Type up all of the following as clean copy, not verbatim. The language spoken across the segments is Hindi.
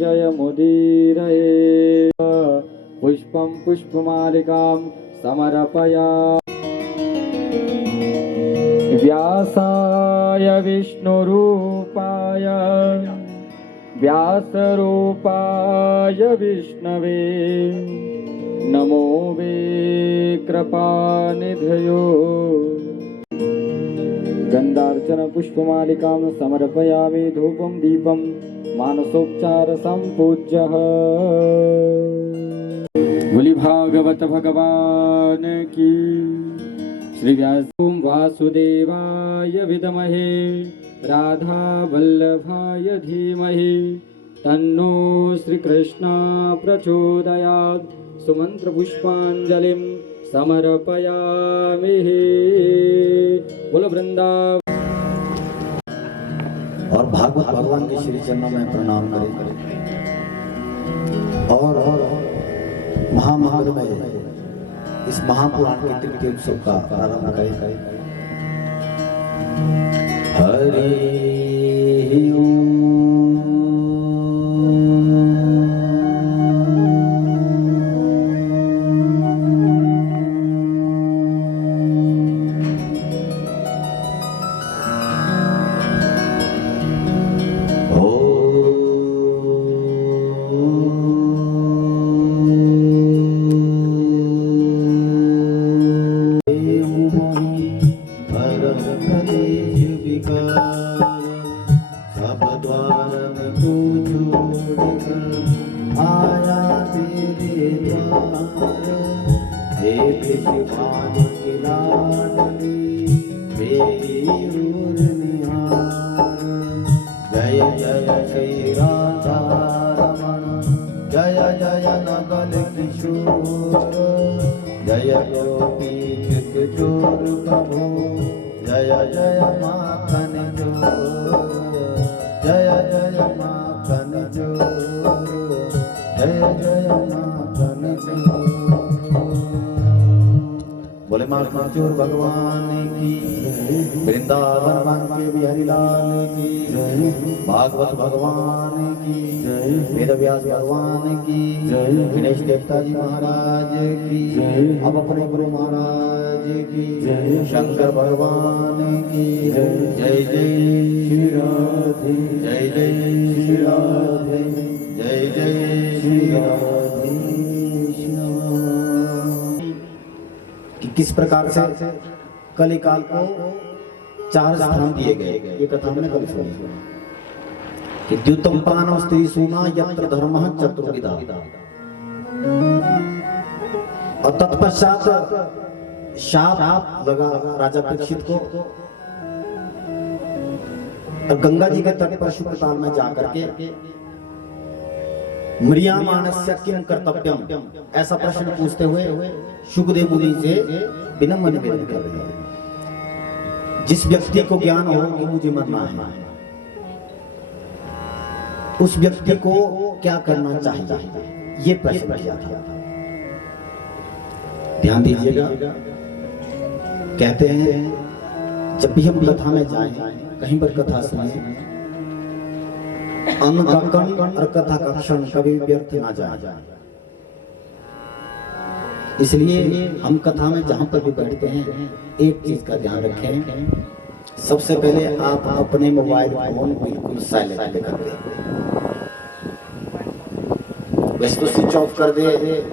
जय मुदीरये पुष्पं पुष्पमालिकां समर्पयामि व्यासाय विष्णुरूपाय व्यासरूपाय विष्णवे नमो वे कृपानिधयो गंधार्चन पुष्पमालिकां समर्पयामि धूपं दीपं मानसोपचार संपूज्यः। बोली भागवत भगवान की। श्री व्यास वासुदेवाय विद्महे राधा वल्लभाय धीमहि तन्नो श्री कृष्ण प्रचोदयात्। सुमंत्र पुष्पांजलिं समर्पयामि। बोलो वृंदावन। और भागवत भगवान के श्री चरणों में प्रणाम करें और महामंगलमय इस महापुराण के तृतीय उत्सव का प्रारंभ करें। हरि ओम। बोले माखनचोर भगवान की, वृंदावन बांके बिहारी लाल की, भागवत भगवान की, वेद व्यास भगवान की, गणेश देवता जी महाराज की, अब अपने गुरु महाराज की, शंकर भगवान की जय जय श्री राधे, जय जय श्री राधे, जय जय श्री राधे। किस प्रकार से कलिकाल को 4 स्थान दिए गए, ये कथा हमने कल सुनी कि द्युतम पानम स्त्री सूना यत्र धर्मः चतुर्विधा। और तत्पश्चात शाप लगा राजा परीक्षित को और गंगा जी के तट पर शुक्रताल में जाकर के म्रियमाणस्य किम कर्तव्यम ऐसा प्रश्न पूछते हुए शुकदेव मुनि से विनम्र निवेदन कर रहे हैं। जिस व्यक्ति को ज्ञान हो कि मुझे मरना है, उस व्यक्ति को क्या करना चाहिए, ये प्रश्न किया था। ध्यान दीजिएगा। कहते हैं जब भी हम कथा में जाएं, कहीं पर कथा सुने, अन्न का कण और कथा का क्षण कभी व्यर्थ ना जाए। इसलिए हम कथा में जहां पर भी बैठते हैं एक चीज का ध्यान रखें। सबसे पहले आप अपने मोबाइल फोन बिल्कुल साइलेंट पे कर दें। वैसे तो स्विच ऑफ कर दे।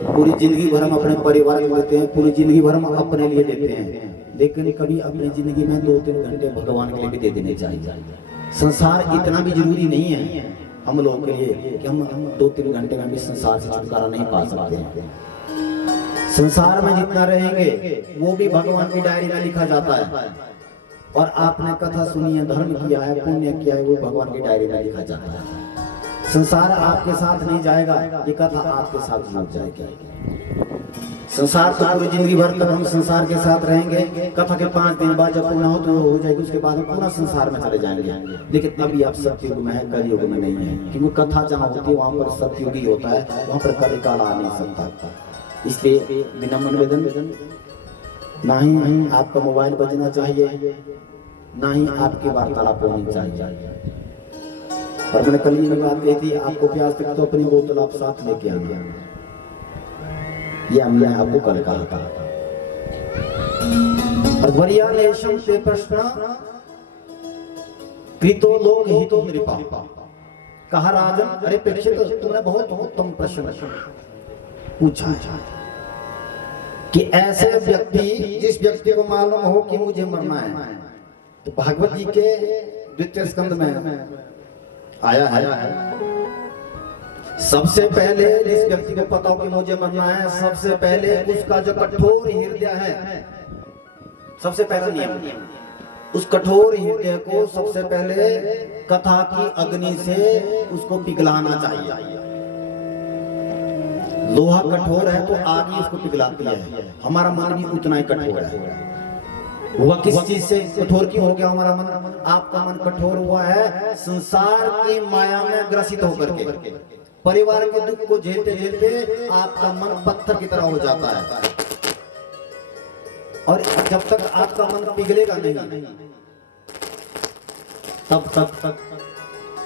पूरी जिंदगी भर हम अपने परिवार के लेते हैं, पूरी जिंदगी भर हम अपने लिए लेते हैं, लेकिन कभी अपनी जिंदगी में 2-3 घंटे भगवान के लिए भी दे देने चाहिए। संसार इतना भी जरूरी नहीं है हम लोगों के लिए कि हम 2-3 घंटे में भी संसार से छुटकारा नहीं पा सकते हैं। संसार में जितना रहेंगे वो भी भगवान की डायरी में लिखा जाता है। और आपने कथा सुनी है, धर्म किया है, पुण्य किया है, वो भगवान की डायरी में लिखा जाता है। संसार आपके साथ नहीं जाएगा, ये कथा आपके साथ जुड़ जाएगी। संसार तो पूरी जिंदगी भर तक हम संसार के साथ रहेंगे। कथा के 5 दिन बाद जब पूर्ण हो तो हो जाएगी, उसके बाद हम पूरा संसार में चले जाएंगे। लेकिन अभी आप सतयुग में है, कलयुग में नहीं है। क्योंकि कथा जहाँ होती है वहाँ पर सतयुग ही होता है, वहाँ पर कलिकाल आ नहीं सकता। इसलिए विनम्र निवेदन, ना ही आपका मोबाइल बजना चाहिए, ना ही आपकी वार्तालाप होनी चाहिए। और मैंने कल ये बात कही थी, आपको प्यास लगे तो अपनी बोतल आप साथ लेके आइए, ये हमने आपको कल कहा था। और वरिया नेशम से प्रश्न कृतो लोक हितो नृपा, कहा राजन, अरे परीक्षित तुमने बहुत उत्तम प्रश्न पूछा कि ऐसे व्यक्ति, जिस व्यक्ति को मालूम हो कि मुझे मरना है, तो भागवत जी के द्वितीय स्कंद में आया है, सबसे पहले जिस व्यक्ति को पता हो कि मुझे मरना है, सबसे पहले उसका जो कठोर हृदय है, सबसे पहला नियम, उस कठोर हृदय को सबसे पहले कथा की अग्नि से उसको पिघलाना चाहिए। लोहा कठोर है तो आग ही उसको पिघलाती है, हमारा मन भी उतना ही कठोर है। हुआ किस चीज से कठोर क्यों हो गया हमारा मन? आपका मन कठोर हुआ है संसार की माया में ग्रसित होकर के, परिवार के दुख को झेलते झेलते आपका मन पत्थर की तरह हो जाता है। और जब तक आपका मन पिघलेगा नहीं, तब तक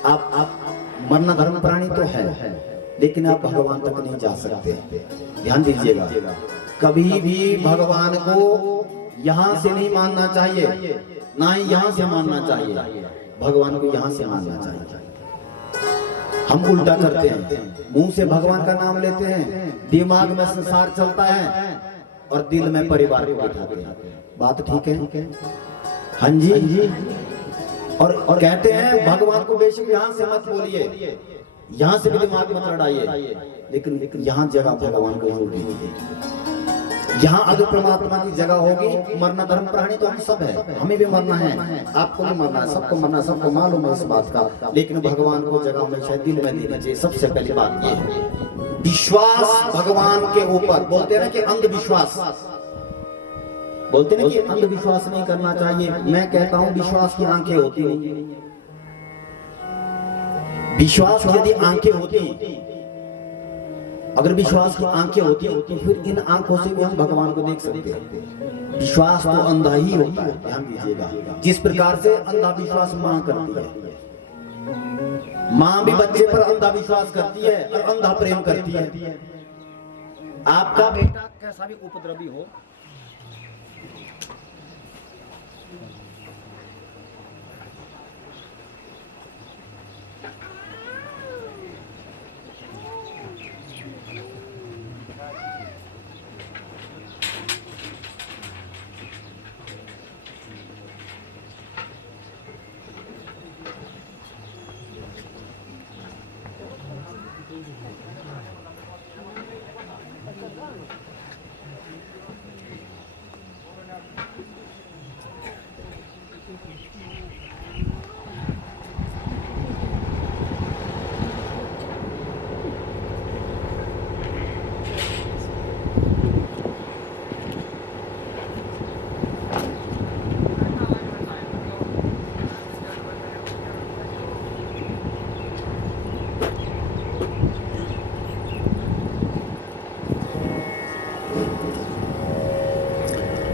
आप मरना धर्म प्राणी तो है, लेकिन आप भगवान तक नहीं जा सकते। ध्यान दीजिएगा, कभी भी भगवान को यहां से नहीं मानना चाहिए, ना ही यहां से मानना चाहिए, भगवान को यहां से मानना चाहिए। हम उल्टा करते हैं, मुंह से भगवान का नाम लेते हैं, दिमाग में संसार चलता है और दिल में परिवार को बैठाते हैं। बात ठीक है? हाँ जी। और कहते हैं भगवान को बेशक यहाँ से मत बोलिए, यहाँ से भी दिमाग मत लड़ाइए, लेकिन यहाँ जगह भगवान को जरूर दीजिए। यहाँ अगर परमात्मा की जगह होगी, मरना धर्म प्राणी तो हम सब है, हमें भी मरना है, आपको भी मरना है, सबको मरना, सबको मालूम है इस बात का, लेकिन भगवान को जगह हमेशा दिल में देना चाहिए। सबसे पहली बात ये है विश्वास भगवान के ऊपर। बोलते हैं ना कि अंधविश्वास, बोलते हैं कि अंधविश्वास नहीं करना चाहिए। मैं कहता हूं विश्वास की आंखें होती नहीं, विश्वास की यदि आंखें होती, अगर विश्वास की आंखें होती तो फिर इन आंखों से भी हम भगवान को देख सकते हैं। विश्वास तो अंधा ही होता है, ध्यान दीजिएगा। जिस प्रकार से अंधा विश्वास मां करती है, मां भी बच्चे पर अंधा विश्वास करती है और अंधा प्रेम करती है। आपका बेटा कैसा भी उपद्रवी हो,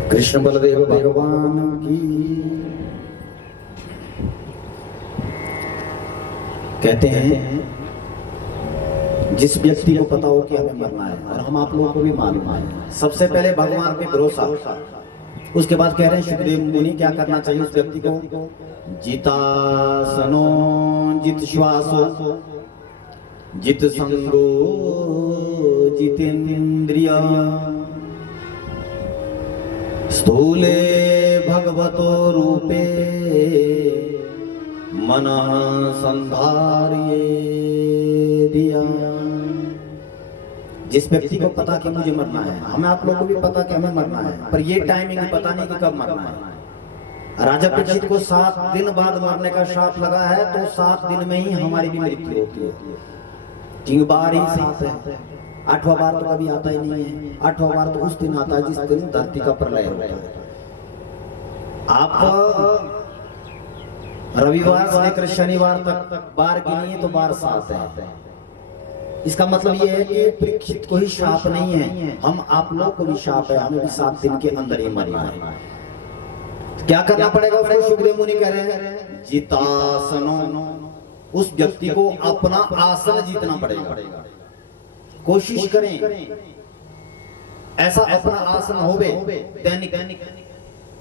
कृष्ण बलदेव भगवान की। कहते हैं जिस व्यक्ति को पता हो कि हमें मरना है, और हम आप लोगों को भी मालूम है, सबसे पहले भगवान पे भरोसा, उसके बाद कह रहे हैं सुखदेव मुनि क्या करना चाहिए उस व्यक्ति को? जितासनो जित श्वासो जित संगो जितेन्द्रिय स्थूले भगवतो रूपे मनः संधार्ये दिया। जिस व्यक्ति को पता कि मुझे मरना है, हमें आप लोगों को भी पता कि हमें मरना है, पर ये टाइमिंग पता नहीं कि कब मरना है। राजा परीक्षित को 7 दिन बाद मरने का श्राप लगा है, तो 7 दिन में ही हमारी भी मृत्यु होती है। 3 बार ही 7 है, 8वां बार तो कभी आता ही नहीं है। 8वां बार तो उस दिन आता है जिस दिन धरती का प्रलय होता है। आप रविवार से लेकर शनिवार तक बार गिनिए तो बार 7 है। इसका मतलब ये है कि परीक्षित को ही श्राप नहीं है, हम आप लोग को भी श्राप है, हमें भी 7 दिन के अंदर ही मरना है। क्या करना पड़ेगा उसको? सुखदेव मुनि कह रहे हैं जितासनो उस व्यक्ति को अपना आसन जीतना पड़ेगा। कोशिश करें ऐसा अपना आसन होवे दैनिक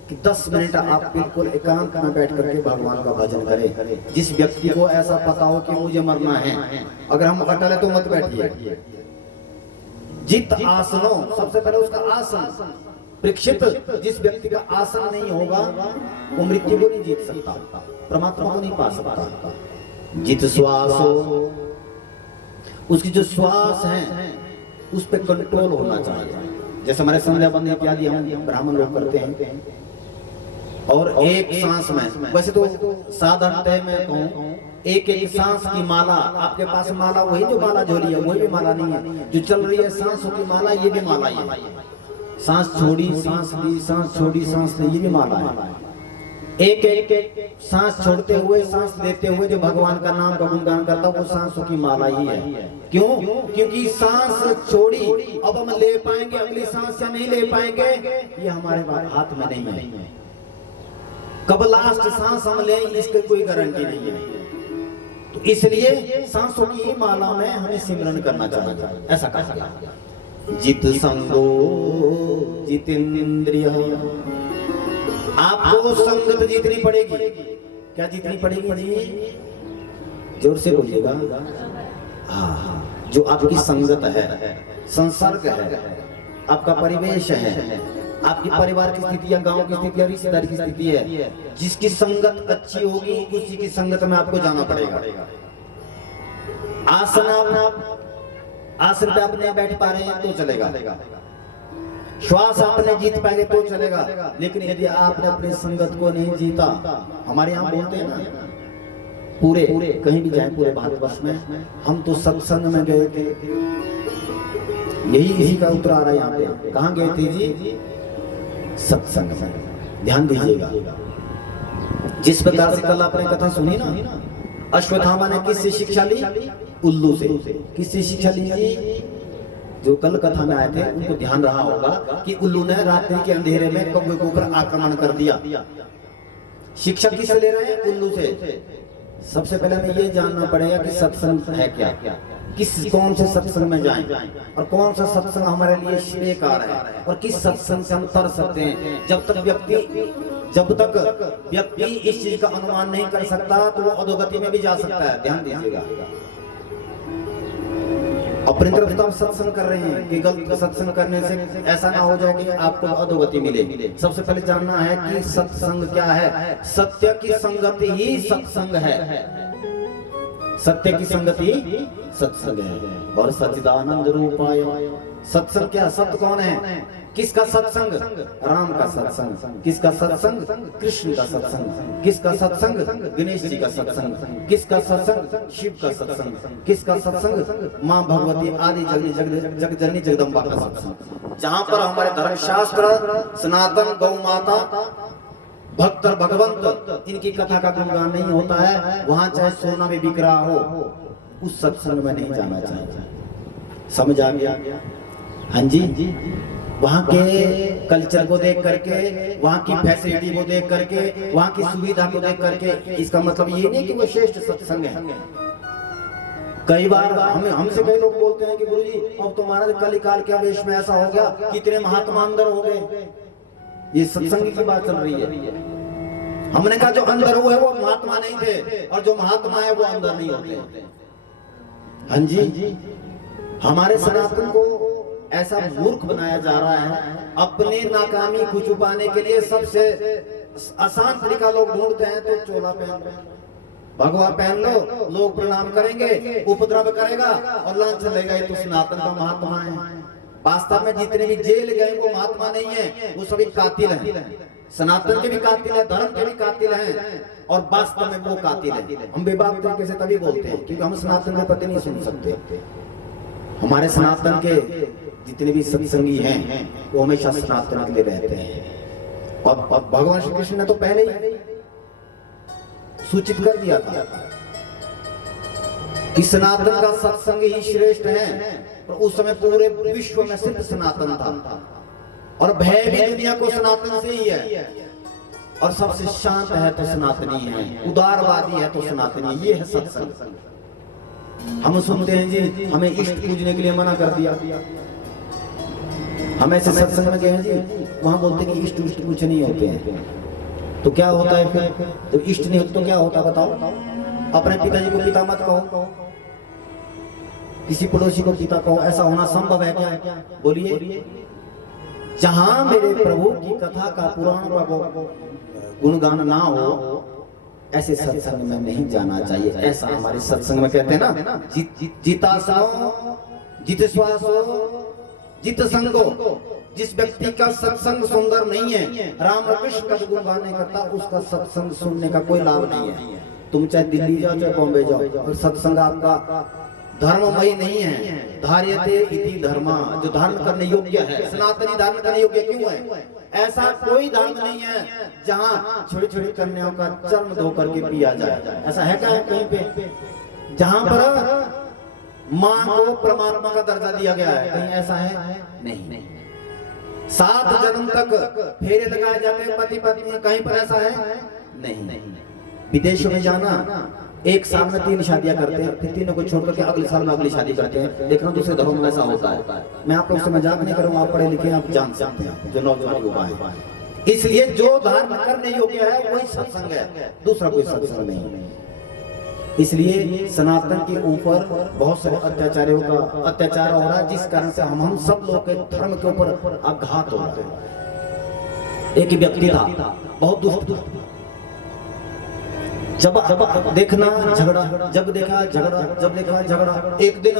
कि 10 मिनट आप बिल्कुल एकांत में बैठ करके भगवान का भजन करें। जिस व्यक्ति को ऐसा पता हो कि मुझे मरना है, अगर हम अटल है तो मत बैठिए। जित आसनों, सबसे पहले उसका आसन। परीक्षित, जिस व्यक्ति का आसन नहीं होगा वो मृत्यु को नहीं जीत सकता, परमात्मा को नहीं पा सकता। जित श्वास हो, उसकी जो श्वास है उस पर कंट्रोल होना चाहिए। जैसे हमारे संध्या बंदे इत्यादि हम ब्राह्मण लोग करते हैं, और एक सांस में, वैसे तो साधारणतः मैं कहूं एक एक सांस की माला, आपके पास माला वही जो माला झोली है वही भी माला नहीं है, जो चल रही है सांसों की माला, ये भी माला ही है। सांस छोड़ी सांस ली, सांस छोड़ी सांस ली, ये भी माला है। एक एक सांस छोड़ते हुए सांस लेते हुए जो भगवान का नाम का गुणगान करता वो सांसों की माला ही है। क्यों? क्योंकि सांस छोड़ी, अब हम ले पाएंगे अगली सांस या नहीं ले पाएंगे ये हमारे हाथ में नहीं है। कब लास्ट सांस हम लें इसकी कोई गारंटी नहीं है। तो इसलिए सांसों की माला में हमें सिमरन करना चाहिए। ऐसा कहा गया, जित संगो जितेंद्रिय। आपको संगत जीतनी पड़ेगी। क्या जीतनी पड़ेगी जी? जोर से बोलिएगा। हाँ, जो आपकी संगत है, संसर्ग है, आपका परिवेश है, आपकी परिवार की स्थिति या गांव की स्थिति या रिश्तेदारी की स्थिति है, जिसकी संगत अच्छी होगी उसी की संगत में आपको जाना पड़ेगा। आसन पे आप नहीं बैठ पा रहे हैं तो चलेगा, श्वास आपने जीत पाएंगे तो चलेगा, लेकिन यदि आपने अपनी संगत को नहीं जीता, हमारे यहाँ बोलते हैं ना, पूरे कहीं भी जाए पूरे भारतवर्ष में, हम तो सत्संग में गए थे, यही इसी का उत्तर आ रहा है यहाँ पे। कहाँ गए थे जी? सत्संग में। ध्यान दीजिएगा, जिस प्रकार से कल आपने कथा सुनी ना, अश्वत्थामा ने किससे शिक्षा ली? उल्लू से। किससे शिक्षा ली जी? जो कल कथा में आए थे उनको ध्यान रहा होगा कि उल्लू ने रात्रि के अंधेरे में कौवे के ऊपर आक्रमण कर दिया। शिक्षा किससे ले रहे हैं? उल्लू से। सबसे पहले हमें ये जानना पड़ेगा कि सत्संग है क्या, कौन से सत्संग में जाएं और कौन सा सत्संग हमारे लिए श्रेयकार है, और किस सत्संग से हम तर सकते हैं। जब तक व्यक्ति इस चीज का अनुमान नहीं कर सकता तो वो अधोगति में भी जा सकता है। ध्यान दीजिएगा, अपनी तरफ तो आप सत्संग कर रहे हैं कि गलत सत्संग करने से ऐसा ना हो जाए कि आपको अधोगति मिले। सबसे पहले जानना है कि सत्संग क्या है। सत्य की संगति ही सत्संग है, सत्य की संगति सत्संग है। और सच्चिदानंद रूपाय, सत्संग क्या? सत्य कौन है? किसका सत्संग? राम का सत्संग। किसका सत्संग? कृष्ण का सत्संग। किसका सत्संग? गणेश जी का सत्संग। किसका सत्संग? शिव का सत्संग। किसका सत्संग? माँ भगवती आदि जगजननी जगदम्बा का सत्संग। जहाँ पर हमारे धर्मशास्त्र, सनातन गौ माता, भक्त भगवंत इनकी कथा का गुणगान नहीं होता है, वहां चाहे सोना में बिक रहा हो, उस सत्संग में नहीं जाना चाहिए। समझ आ गया? हाँ जी। वहाँ के कल्चर को देख करके, वहाँ की फैसिलिटी को देख करके, वहाँ की सुविधा को देख करके, इसका मतलब ये नहीं कि वो श्रेष्ठ सत्संग है। कई बार हमसे कई लोग बोलते हैं कि गुरुजी अब तुम्हारा कल काल के आवेश में ऐसा हो गया, कितने महात्मा अंदर हो गए। ये सत्संग की बात चल रही है। हमने कहा जो अंदर हुए वो महात्मा नहीं थे, और जो महात्मा है वो अंदर नहीं होते। हाँ जी, हमारे सनातन को ऐसा मूर्ख बनाया जा रहा है। अपने नाकामी को छुपाने के लिए सबसे आसान तरीका लोग ढूंढते हैं, तो चोला पहन लो, भगवा पहन लो, लोग प्रणाम करेंगे, उपद्रव करेगा और लांछन लेगा, ये तो सनातन का महात्मा है। वास्तव में जितने भी जेल गए वो महात्मा नहीं है, वो सभी कातिल हैं। सनातन के भी कातिल है, धर्म के भी कातिल हैं, और वास्तव में वो कातिल है। हम बेबाक तरीके से तभी बोलते हैं क्योंकि हम सनातन के प्रति नहीं सुन सकते। हमारे सनातन के जितने भी सत्संगी हैं वो हमेशा सनातन के लिए रहते हैं। और भगवान श्री कृष्ण ने तो पहले ही सूचित कर दिया था कि सनातन का सत्संग ही श्रेष्ठ है। और उस समय पूरे विश्व में सिर्फ सनातन था, और भय भी दुनिया को सनातन से ही है। और सबसे शांत है तो सनातनी है, उदारवादी है तो सनातनी है। ये है सत्संग। हम सुनते हैं जी हमें इष्ट पूजने के लिए मना कर दिया, हम ऐसे सत्संग में गए हैं जी, वहां बोलते हैं कि इष्ट इष्ट कुछ नहीं होते हैं। तो क्या होता है फिर? तो इष्ट नहीं होते तो क्या होता बताओ? अपने पिताजी को पिता मत कहो, किसी पड़ोसी को पिता कहो, ऐसा होना संभव है क्या? बोलिए। जहां मेरे प्रभु की कथा का पुराण का गुणगान ना हो, ऐसे सत्संग में नहीं जाना चाहिए। ऐसा हमारे सत्संग में कहते हैं ना, जीता सो जित श्वासो जित संगो। जिस व्यक्ति का सत्संग सुंदर नहीं है, राम कृष्ण का गुणगान नहीं करता, उसका सत्संग सुनने का कोई लाभ नहीं है। तुम चाहे दिल्ली जाओ चाहे बॉम्बे जाओ, और सत्संग आपका धर्ममयी नहीं है, धार्यते इति धर्मा, जो धारण करने योग्य है, सनातनी धारण करने योग्य क्यों है? ऐसा कोई धर्म नहीं है जहाँ छोटी छोटी कन्याओं का चर्म धो करके पिया जाए। ऐसा है क्या कहीं पे? जहाँ पर माँ को परमात्मा का दर्जा दिया गया है, कहीं ऐसा है? नहीं। 7 जन्म तक फेरे लगाए जाते हैं पति पत्नी में, कहीं पर ऐसा है? नहीं। विदेशों में जाना, एक साल में 3 शादियां करते हैं, फिर तीनों को छोड़ करके अगले साल में अगली शादी करते हैं। देखना दूसरे धर्म में ऐसा होता है। मैं आप लोग से मजाक नहीं करूंगा, आप पढ़े लिखे आप जान सकते हैं, जो नौजवान युवा है। इसलिए जो धर्म करने योग्य है वही सत्संग है, दूसरा कोई सत्संग नहीं। इसलिए सनातन के ऊपर बहुत सारे अत्याचार हो रहा है, जिस कारण से हम सब लोग के धर्म के ऊपर आघात हो रहा है। एक व्यक्ति था बहुत दुष्ट, जब देखना झगड़ा, जब देखा झगड़ा। एक दिन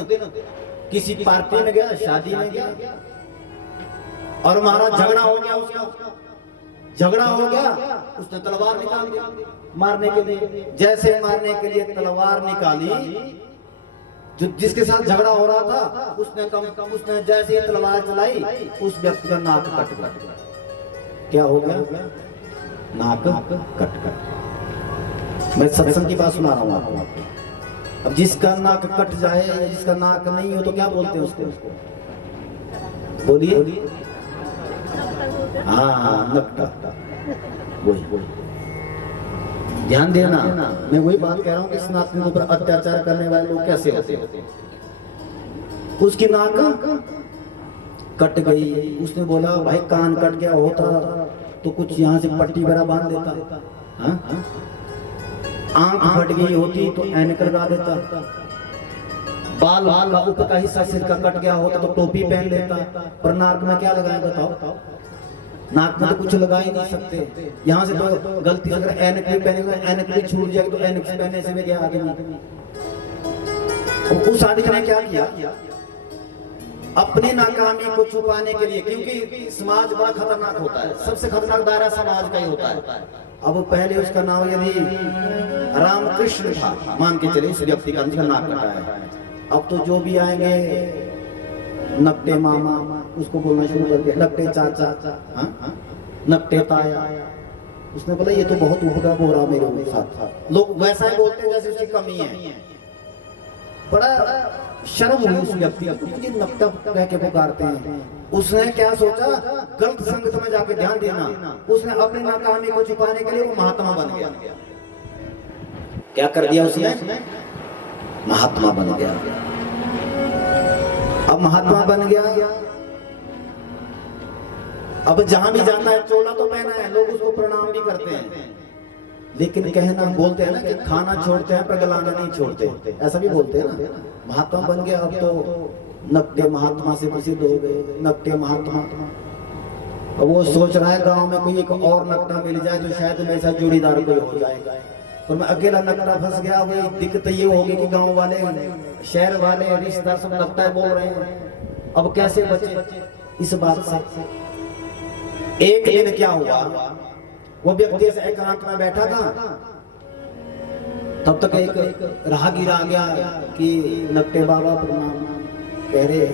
किसी पार्टी में गया, शादी में गया, और महाराज झगड़ा हो गया, उसने तलवार निकाल दी मारने के लिए। जैसे मारने के लिए तलवार निकाली, जो जिसके साथ झगड़ा हो रहा था उसने जैसे ही तलवार चलाई, उस व्यक्ति का नाक कट गया। क्या हो गया? नाक कट। मैं सत्संग की बात सुना रहा हूँ आपको। अब जिसका नाक कट जाए या जिसका नाक नहीं हो तो क्या बोलते हैं उसको? बोलिए। हाँ, नकटा। वही ध्यान देना, मैं वही बात कह रहा हूँ कि सनातनियों पर अत्याचार करने वाले लोग कैसे होते हैं। उसकी नाक कट गई, उसने बोला भाई कान कट गया होता तो कुछ यहाँ से पट्टी वगैरह बांध देता, हाँ? आंख फट गई होती तो ऐनक लगा देता, बाल का ऊपर का हिस्सा सिर का कट गया होता तो टोपी पहन लेता, पर नाक में क्या लगाए बताओ? नाक में तो कुछ लगा ही नहीं सकते। यहाँ से तो गलती से अगर ऐनक भी पहने, ऐनक भी छूट जाए तो ऐनक से पहनने से भी गया आगे। उस आदमी ने क्या किया? अपनी नाकामी को छुपाने के लिए, क्योंकि समाज बड़ा खतरनाक होता है, सबसे खतरनाक दायरा समाज का ही होता है। अब पहले उसका नाम यदि रामकृष्ण था, मान के चले, इस व्यक्ति का नाक कटा है। अब तो जो भी आएंगे नकटे मामा उसको बोलना शुरू कर दिया, नकटे चाचा, हाँ? नकटे ताया। उसने बोला ये तो बहुत उपद्रव हो रहा मेरे साथ। लोग वैसा ही बोलते हैं जैसे उसकी कमी है। बड़ा शर्म हुई उस व्यक्ति को, मुझे नकटा कह के पुकारते हैं। उसने क्या सोचा? गलत संगत में जाके ध्यान देना। उसने अपनी नाकामी को छुपाने के लिए वो महात्मा बन गया। क्या कर दिया उसने? महात्मा बन गया। अब महात्मा बन गया, अब जहां भी जाता है चोला तो पहना है, लोग उसको प्रणाम भी करते हैं, लेकिन कहना बोलते हैं ना कि खाना छोड़ते हैं पर गलाना नहीं छोड़ते, ऐसा भी बोलते हैं ना। महात्मा बन गया, अब तो नकटे महात्मा से प्रसिद्ध हो गए, नकटे महात्मा। अब वो सोच रहा है गांव में कोई एक और नकटा मिल जाए तो शायद मेरे साथ जोड़ीदार कोई हो जाएगा, और मैं अकेला नकटा फंस गया। वही दिक्कत ये होगी कि गांव वाले, शहर वाले, रिश्तेदार सब नकटा बोल रहे हैं। अब कैसे बचे इस बात से? एक दिन क्या हुआ, वो व्यक्ति से एकांत में बैठा था, तब तक एक राहगीर आ गया कि नकटे बाबा प्रणाम। कह रहे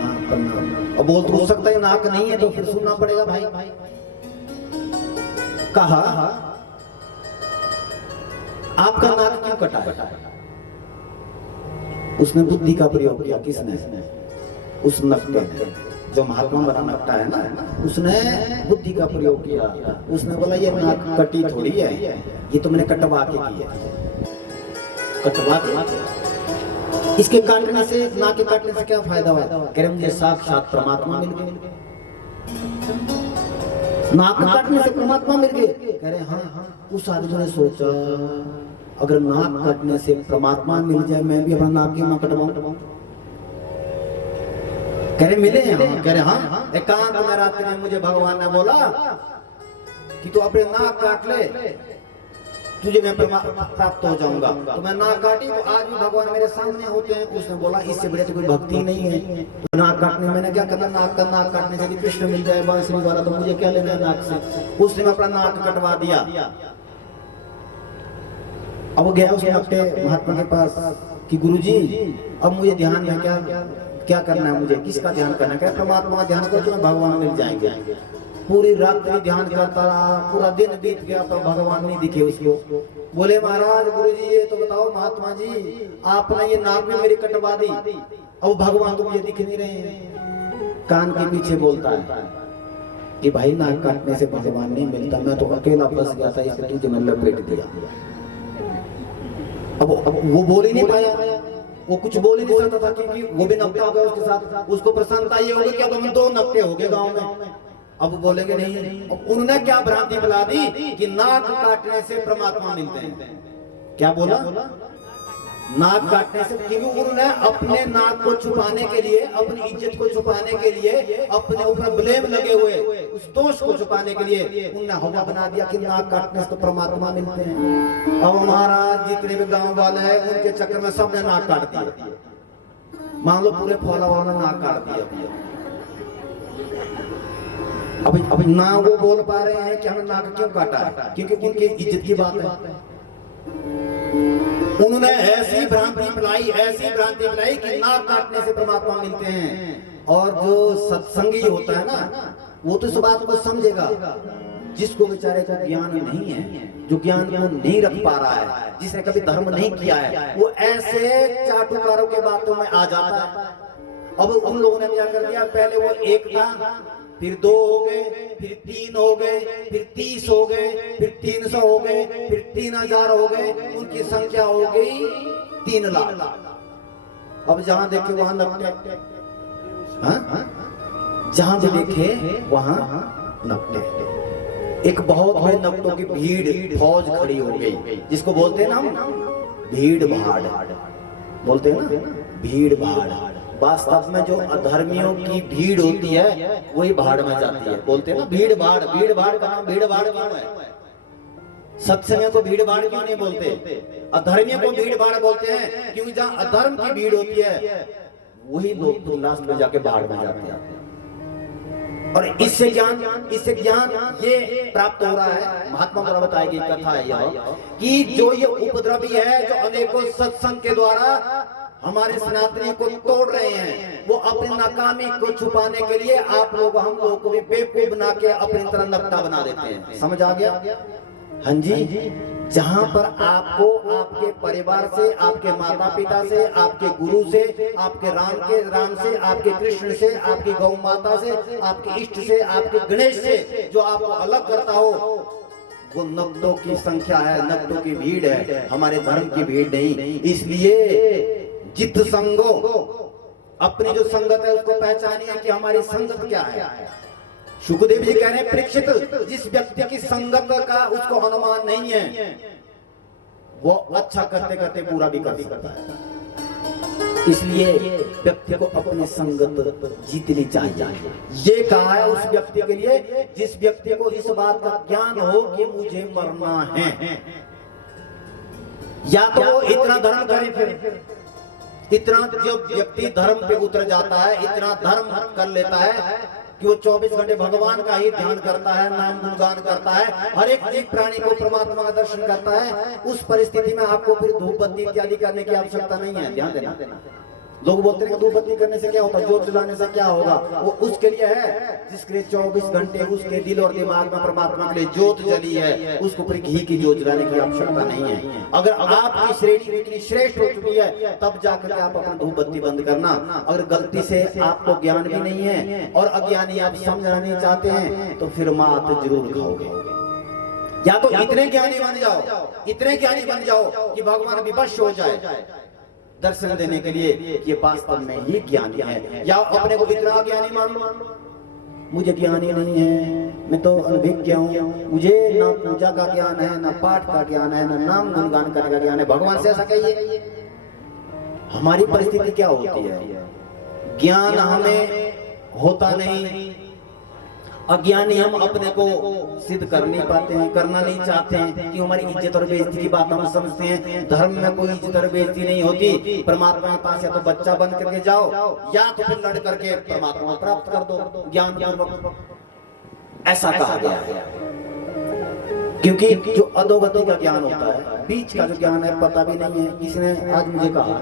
हाँ प्रणाम। अब बोल तो सकता है नाक नहीं है तो फिर सुनना पड़ेगा भाई। कहा आपका नाक क्यों कटा है? उसने बुद्धि का प्रयोग किया। किसने? उस नकटे ने। जो महात्मा बना नकटा है ना, उसने बुद्धि का प्रयोग किया। उसने बोला ये नाक कटी थोड़ी है, ये तो मैंने कटवा के की है, कटवा के। इसके काटने से, नाक के काटने से क्या फायदा हुआ? कह रहे मुझे साक्षात परमात्मा मिल गए। नाक काटने से परमात्मा मिल गए? कह रहे हाँ। उस आदमी ने सोचा अगर नाक काटने से परमात्मा मिल जाए, मैं भी अपना नाक की मां कटवाऊं। कह रहे मिले हैं? कह रहे हाँ। एकांत में रात्रि में मुझे भगवान ने बोला कि तू अपने नाक काट ले, तुझे मैं प्राप्त हो जाऊंगा। तो मैं नाक काटी, तो आज भी भगवान मेरे सामने होते हैं। उसने बोला इससे बड़े तो कोई भक्ति नहीं है। तो नाक काटने मैंने क्या करना, नाक काटने से कृष्ण मिल जाए बांसुरी वाला, तो मुझे क्या लेना है नाक से। उसने अपना नाक कटवा दिया। अब वो गया उस नकटे महात्मा के पास कि गुरुजी अब मुझे ध्यान में क्या करना है, मुझे किसका ध्यान करना है? परमात्मा ध्यान करो तो भगवान मिल जाएंगे। पूरी रात ध्यान करता रहा, पूरा दिन बीत गया पर भगवान नहीं दिखे उसको। बोले महाराज गुरुजी ये तो बताओ महात्मा जी, आपने ये नाक में मेरी कटवा दी, अब भगवान तो मुझे दिख नहीं रहे। कान के पीछे बोलता है कि भाई नाक काटने से भगवान नहीं मिलता, मैं तो अकेला फंस गया था, इसलिए तुझे मैंने लपेट दिया। अब वो बोल ही नहीं पाया, वो कुछ बोल ही नहीं सकता था क्योंकि वो भी नकटा हो गया उसके साथ। उसको प्रसन्नता ये होगी कि अब हम दो नकटे हो गए गांव में। अब बोलेंगे नहीं। अब उन्होंने क्या भ्रांति फैला दी कि नाक काटने से परमात्मा मिलते हैं। क्या बोला? नाक काटने से, क्योंकि उन्होंने अपने नाक को छुपाने के लिए, अपनी इज्जत को छुपाने के लिए, अपने ऊपर ब्लेम लगे हुए उस दोष को छुपाने के लिए उन्होंने हवा बना दिया कि नाक काटने से तो परमात्मा मिलते हैं। अब महाराज जितने भी गांव वाले हैं उनके चक्कर में सबने नाक काट दिया। मान लो पूरे फौला वाला नाक काट दिया। अब ना वो बोल पा रहे हैं कि हमने नाक क्यों काटा, क्योंकि उनकी इज्जत की बात है। उन्होंने ऐसी भ्रांति फैलाई कि नाक काटने से परमात्मा मिलते हैं। और जो सत्संगी होता है ना, वो तो इस बात को समझेगा। जिसको बेचारे को ज्ञान नहीं है, जो ज्ञान को नहीं रख पा रहा है, जिसने कभी धर्म नहीं किया है, वो ऐसे चाटुकारों के बातों में आ जाता है। अब उन लोगों ने क्या कर दिया, पहले वो एक था, फिर 2 हो गए, फिर 3 हो गए, फिर 30 हो गए, फिर 300 हो गए, फिर 3000 हो गए, उनकी संख्या हो गई 3 लाख। अब जहां देखे वहां नकटे, जहां भी देखे वहां नकटे। एक बहुत बड़े नकटों की भीड़, फौज खड़ी हो गई, जिसको बोलते हैं ना हम भीड़ भाड़, बोलते हैं ना भीड़ भाड़। वास्तव में जो अधर्मियों की भीड़ होती है वही भाड़ में जाती है। बोलते हैं ना भीड़ भाड़, भीड़ भाड़ का नाम भीड़ भाड़ क्यों है? सत्संग को भीड़ भाड़ क्यों नहीं बोलते? अधर्मियों को भीड़ भाड़ बोलते हैं क्योंकि जहाँ अधर्म की भीड़ होती है वही लोग तो लास्ट में जाके भाड़ में जाते हैं। और इससे ज्ञान ये प्राप्त हो रहा है। महात्मा द्वारा बताई गई कथा है यह कि जो ये उपद्रवी है, जो अनेकों सत्संग के द्वारा हमारे सनातनी को तोड़ रहे हैं, वो अपनी नाकामी को छुपाने के लिए आप लोग हम लोग को भी बेवकूफ बना के अपनी तरह नकटा बना देते हैं। समझ आ गया? हाँ जी। जहां पर आपको आपके परिवार से, आपके माता पिता से, आपके गुरु से, आपके राम से, आपके कृष्ण से, आपकी गौ माता से, आपके इष्ट से, आपके गणेश से जो आपको अलग करता हो, वो नकटों की संख्या है, नकटों की भीड़ है, हमारे धर्म की भीड़ नहीं। इसलिए जित संगो, अपनी जो संगत है उसको पहचानिए कि हमारी संगत क्या है। सुखदेव जी कह रहे हैं परीक्षित, जिस व्यक्ति की संगत का उसको अनुमान नहीं है, वो अच्छा करते करते बुरा भी कर सकता है। इसलिए व्यक्ति को अपनी संगत जीतनी चाहिए। ये कहा है उस व्यक्ति के लिए जिस व्यक्ति को इस बात का ज्ञान हो कि मुझे मरना है। या तो वो इतना धर्म करे, फिर इतना जो व्यक्ति धर्म पे उतर जाता है, इतना धर्म कर लेता है कि वो 24 घंटे भगवान का ही ध्यान करता है, नाम गुणगान करता है, हर एक जीव प्राणी को परमात्मा का दर्शन करता है। उस परिस्थिति में आपको फिर धूप बत्ती इत्यादि करने की आवश्यकता नहीं है। ध्यान देना, लोग बोलते हैं कि धूप बत्ती करने से क्या होता है, ज्योत जलाने से क्या होगा। वो उसके लिए है जिसके लिए 24 घंटे उसके दिल और दिमाग में परमात्मा के लिए ज्योत जली है, उसको पूरी घी की ज्योत जलाने की आवश्यकता नहीं है। अगर आपकी श्रेणी इतनी श्रेष्ठ हो चुकी है तब जाकर आप अपना धूप बत्ती बंद करना। अगर गलती से आपको ज्ञान भी नहीं है और अज्ञानी आप समझना नहीं चाहते हैं तो फिर मात जरूर खाओगे। या तो इतने ज्ञानी बन जाओ, इतने ज्ञानी बन जाओ कि भगवान विवश हो जाए दर्शन देने के लिए कि वास्तव में ही ज्ञानी है, या अपने को इतना ज्ञानी मान लो मुझे ज्ञानी नहीं है, मैं तो अनभिज्ञ हूँ, मुझे ना पूजा का ज्ञान है, ना पाठ का ज्ञान है, ना नाम गुणगान करने का ज्ञान है। भगवान से ऐसा कहिए। हमारी परिस्थिति क्या होती है, ज्ञान हमें होता नहीं, अज्ञानी हम अपने को सिद्ध कर नहीं पाते हैं, करना नहीं चाहते हैं कि हमारी इज्जत और बेइज्जती की बात हम समझते हैं। धर्म में कोई इज्जत और बेइज्जती नहीं होती। परमात्मा के पास या तो बच्चा बन करके जाओ या तो फिर लड़ करके परमात्मा प्राप्त कर दो ज्ञान पूर्वक, ऐसा कहा गया है। क्योंकि जो अधोगति का ज्ञान होता है, बीच का जो ज्ञान है पता भी नहीं है। किसी ने आज मुझे कहा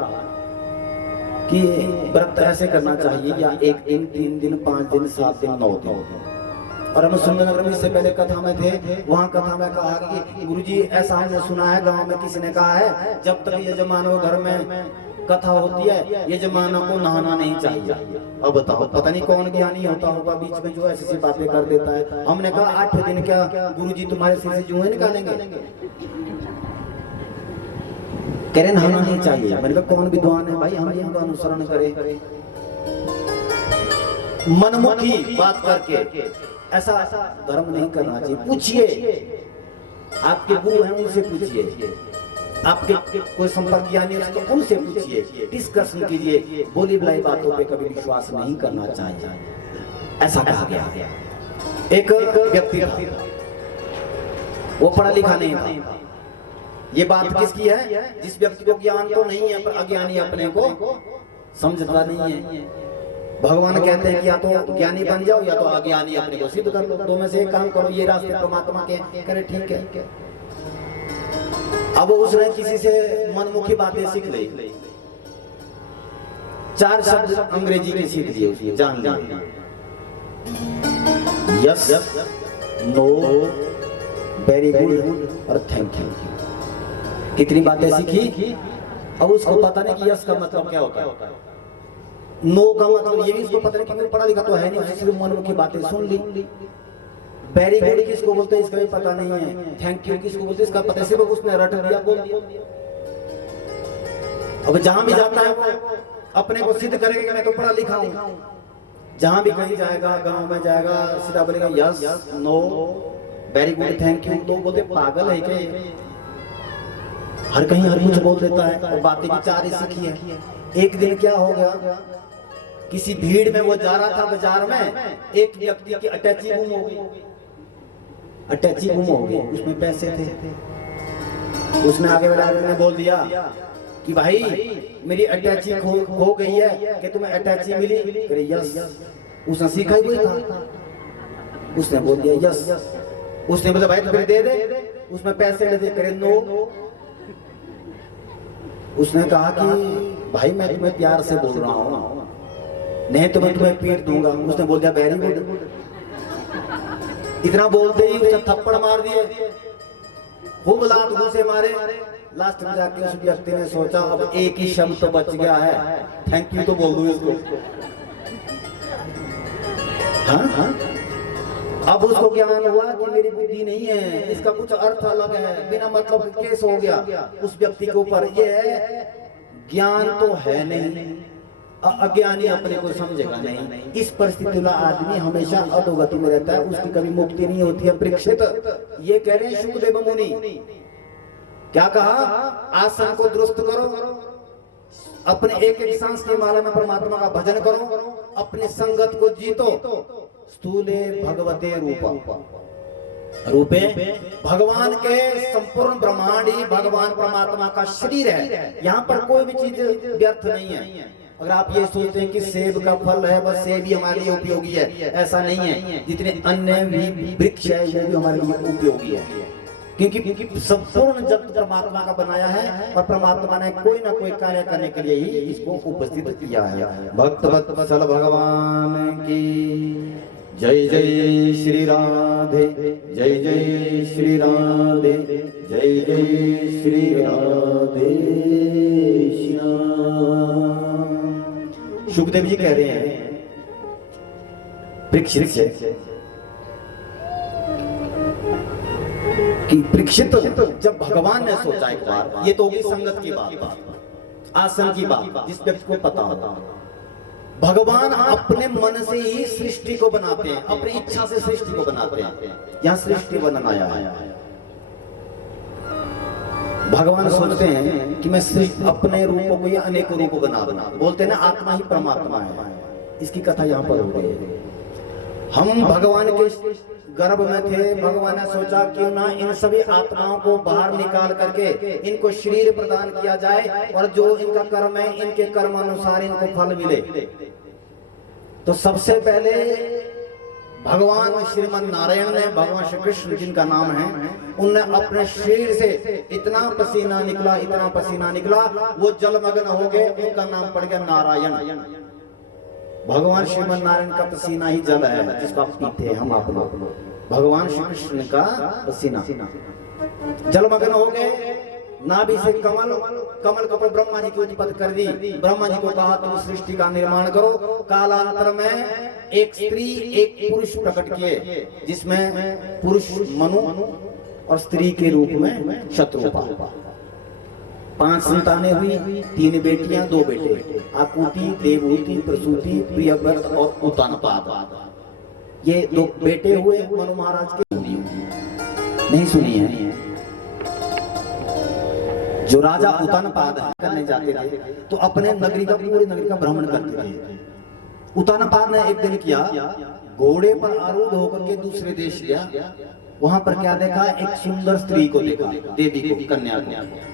कि व्रत ऐसे करना चाहिए या 1 दिन 3 दिन 5 दिन 7 दिन 9 दिन। और हम सुंदरनगर में इससे पहले कथा में थे, वहाँ कथा में कहा कि गुरुजी ऐसा हमने सुना है, गांव में किसी ने कहा है जब तक यजमानों घर में कथा होती है यजमानों को नहाना नहीं चाहिए। अब बताओ पता नहीं कौन ज्ञानी होता होगा बीच में जो ऐसी बातें कर देता है। हमने कहा 8 दिन क्या गुरुजी तुम्हारे सिर से जुएं निकालेंगे, कह रहे नहाना नहीं चाहिए। मैंने कहा कौन विद्वान है भाई हम इनका अनुसरण करें। मनमुखी बात करके ऐसा धर्म नहीं करना चाहिए। पूछिए, आपके गुरु हैं उनसे पूछिए, आपके कोई संपर्क ज्ञानी है तो उनसे पूछिए, डिस्कशन कीजिए। बोली बुलाई बातों पे कभी विश्वास नहीं करना चाहिए, ऐसा कहा गया। एक व्यक्ति था, वो पढ़ा लिखा नहीं था। ये बात किसकी है, जिस व्यक्ति को ज्ञान तो नहीं है पर अज्ञानी अपने को समझता नहीं है। भगवान कहते हैं कि या तो ज्ञानी बन जाओ या तो अज्ञानी अपने को सिद्ध कर लो, दो में से एक काम करो, ये रास्ते परमात्मा के। करे ठीक है। अब उसने किसी से मनमुखी बातें सीख ली, 4 शब्द अंग्रेजी के सीख लिए उसने, जान लिया, यस, नो, वेरी गुड और थैंक यू। कितनी बातें सीखी। अब उसको पता नहीं कि यस का मतलब क्या होता है, नो का मतलब ये भी इसको पता नहीं, क्योंकि पढ़ा लिखा तो है नहीं, सिर्फ मनमुखी बातें सुन ली। वेरी गुड किसको बोलते हैं इसका भी पता नहीं है, थैंक यू किसको बोलते हैं इसका पता है, सिर्फ उसने रट दिया, बोल दिया। अब जहां भी जाता है वो अपने को सिद्ध करेगा कि मैं तो पढ़ा लिखा हूं। जहां भी कहीं जाएगा, गांव में जाएगा, सीधा बोलेगा yes, no, very good, thank you. लोग बोलते पागल है क्या, हर कहीं हर कुछ बोल देता है और बातें भी 4 ही सीखी है। एक दिन क्या हो गया, किसी भीड़ में वो जा रहा था बाजार में, एक व्यक्ति की अटैची गुम हो गई। अटैची गुम हो गई, उसमें पैसे थे। उसने आगे वाले ने बोल दिया कि भाई मेरी अटैची खो गई है, कि तुम्हें अटैची मिली? अरे यस। उसने सीखा ही कोई था, उसने बोल दिया यस। उसने बोला भाई तुम्हें दे दे, उसमें पैसे दे। करे नो। उसने कहा कि भाई मैं तुम्हें प्यार से बोल रहा हूँ, नहीं तो मैं तुम्हें पीट दूंगा। उसने बोल दिया वेरी गुड। इतना बोलते ही उसे थप्पड़ मार दिए, खूब लात घूंसे मारे। लास्ट में जाके उस व्यक्ति ने सोचा अब एक ही शब्द तो बच गया है, थैंक यू तो बोल दूं इसको। हाँ, अब उसको ज्ञान हुआ कि मेरी बुद्धि नहीं है, इसका कुछ अर्थ अलग है, बिना मतलब केस हो गया उस व्यक्ति के ऊपर। ये है ज्ञान तो है नहीं, अज्ञानी अपने को समझेगा नहीं। इस परिस्थिति में आदमी हमेशा अधोगति में रहता है, उसकी कभी मुक्ति नहीं होती है। परीक्षित ये कह रहे हैं शुकदेव मुनि, क्या कहा, आसन को दुरुस्त करो, अपने एक एक सांस की माला में परमात्मा का भजन करो, अपने संगत को जीतो। स्थूले भगवते रूपे भगवान के संपूर्ण ब्रह्मांड ही भगवान परमात्मा का शरीर है। यहाँ पर कोई भी चीज व्यर्थ नहीं है। अगर आप ये सोचते हैं कि सेब का फल है बस सेब ही हमारे लिए उपयोगी है, ऐसा नहीं है। जितने अन्य भी वृक्ष है वो भी हमारे लिए उपयोगी है। क्योंकि संपूर्ण जगत परमात्मा का बनाया है और परमात्मा ने कोई ना कोई कार्य करने के लिए ही इसको उपस्थित किया है। भक्त वत्सल भगवान की जय जय श्री राधे, जय जय श्री राधे, जय जय श्री राधे श्याम। सुखदेव जी कह रहे हैं परीक्षित से कि परीक्षित जब भगवान ने सोचा एक बार, ये तो होगी संगत की बात, आसन की बात, जिस व्यक्ति को पता होता, भगवान अपने मन से ही सृष्टि को बनाते हैं, अपनी इच्छा से सृष्टि को बनाते हैं। यहाँ सृष्टि वर्णन आया है। भगवान सोचते हैं कि मैं अपने रूपों को या अनेक रूप बना दूं। बोलते हैं ना आत्मा ही परमात्मा है। इसकी कथा यहाँ पर हो गई है। हम भगवान के गर्भ में थे, भगवान ने सोचा क्यों ना इन सभी आत्माओं को बाहर निकाल करके इनको शरीर प्रदान किया जाए और जो इनका कर्म है इनके कर्म अनुसार इनको फल मिले। तो सबसे पहले भगवान श्रीमन नारायण ने, भगवान श्री कृष्ण जिनका नाम है, उनने अपने शरीर से इतना पसीना निकला, इतना पसीना निकला, वो जलमग्न हो गए, उनका नाम पड़ गया नारायण। भगवान श्रीमन नारायण का पसीना ही जल है जिसको आप पीते हैं हम आप लोग। भगवान श्री कृष्ण का पसीना जलमग्न हो गए, नाभि से कमल, कमल के ऊपर ब्रह्मा जी की उत्पत्ति कर दी। ब्रह्मा जी को कहा तुम सृष्टि का निर्माण करो। कालांतर में एक स्त्री एक पुरुष प्रकट किए, जिसमें पुरुष मनु और स्त्री के रूप में शत्रुपा। 5 संतानें हुई, 3 बेटियां 2 बेटे, आकुति, देवहूति, प्रसूति, प्रियव्रत और उत्तानपाद। ये 2 बेटे हुए मनु महाराज के। नहीं सुनी है? जो राजा उत्तानपाद करने जाते थे तो अपने नगरी का, पूरी नगरी का भ्रमण करते थे। उत्तानपाद ने एक दिन किया, घोड़े पर आरूढ़ होकर के दूसरे देश गया। वहां पर क्या देखा? एक सुंदर स्त्री को देखा, देवी को, कन्या को।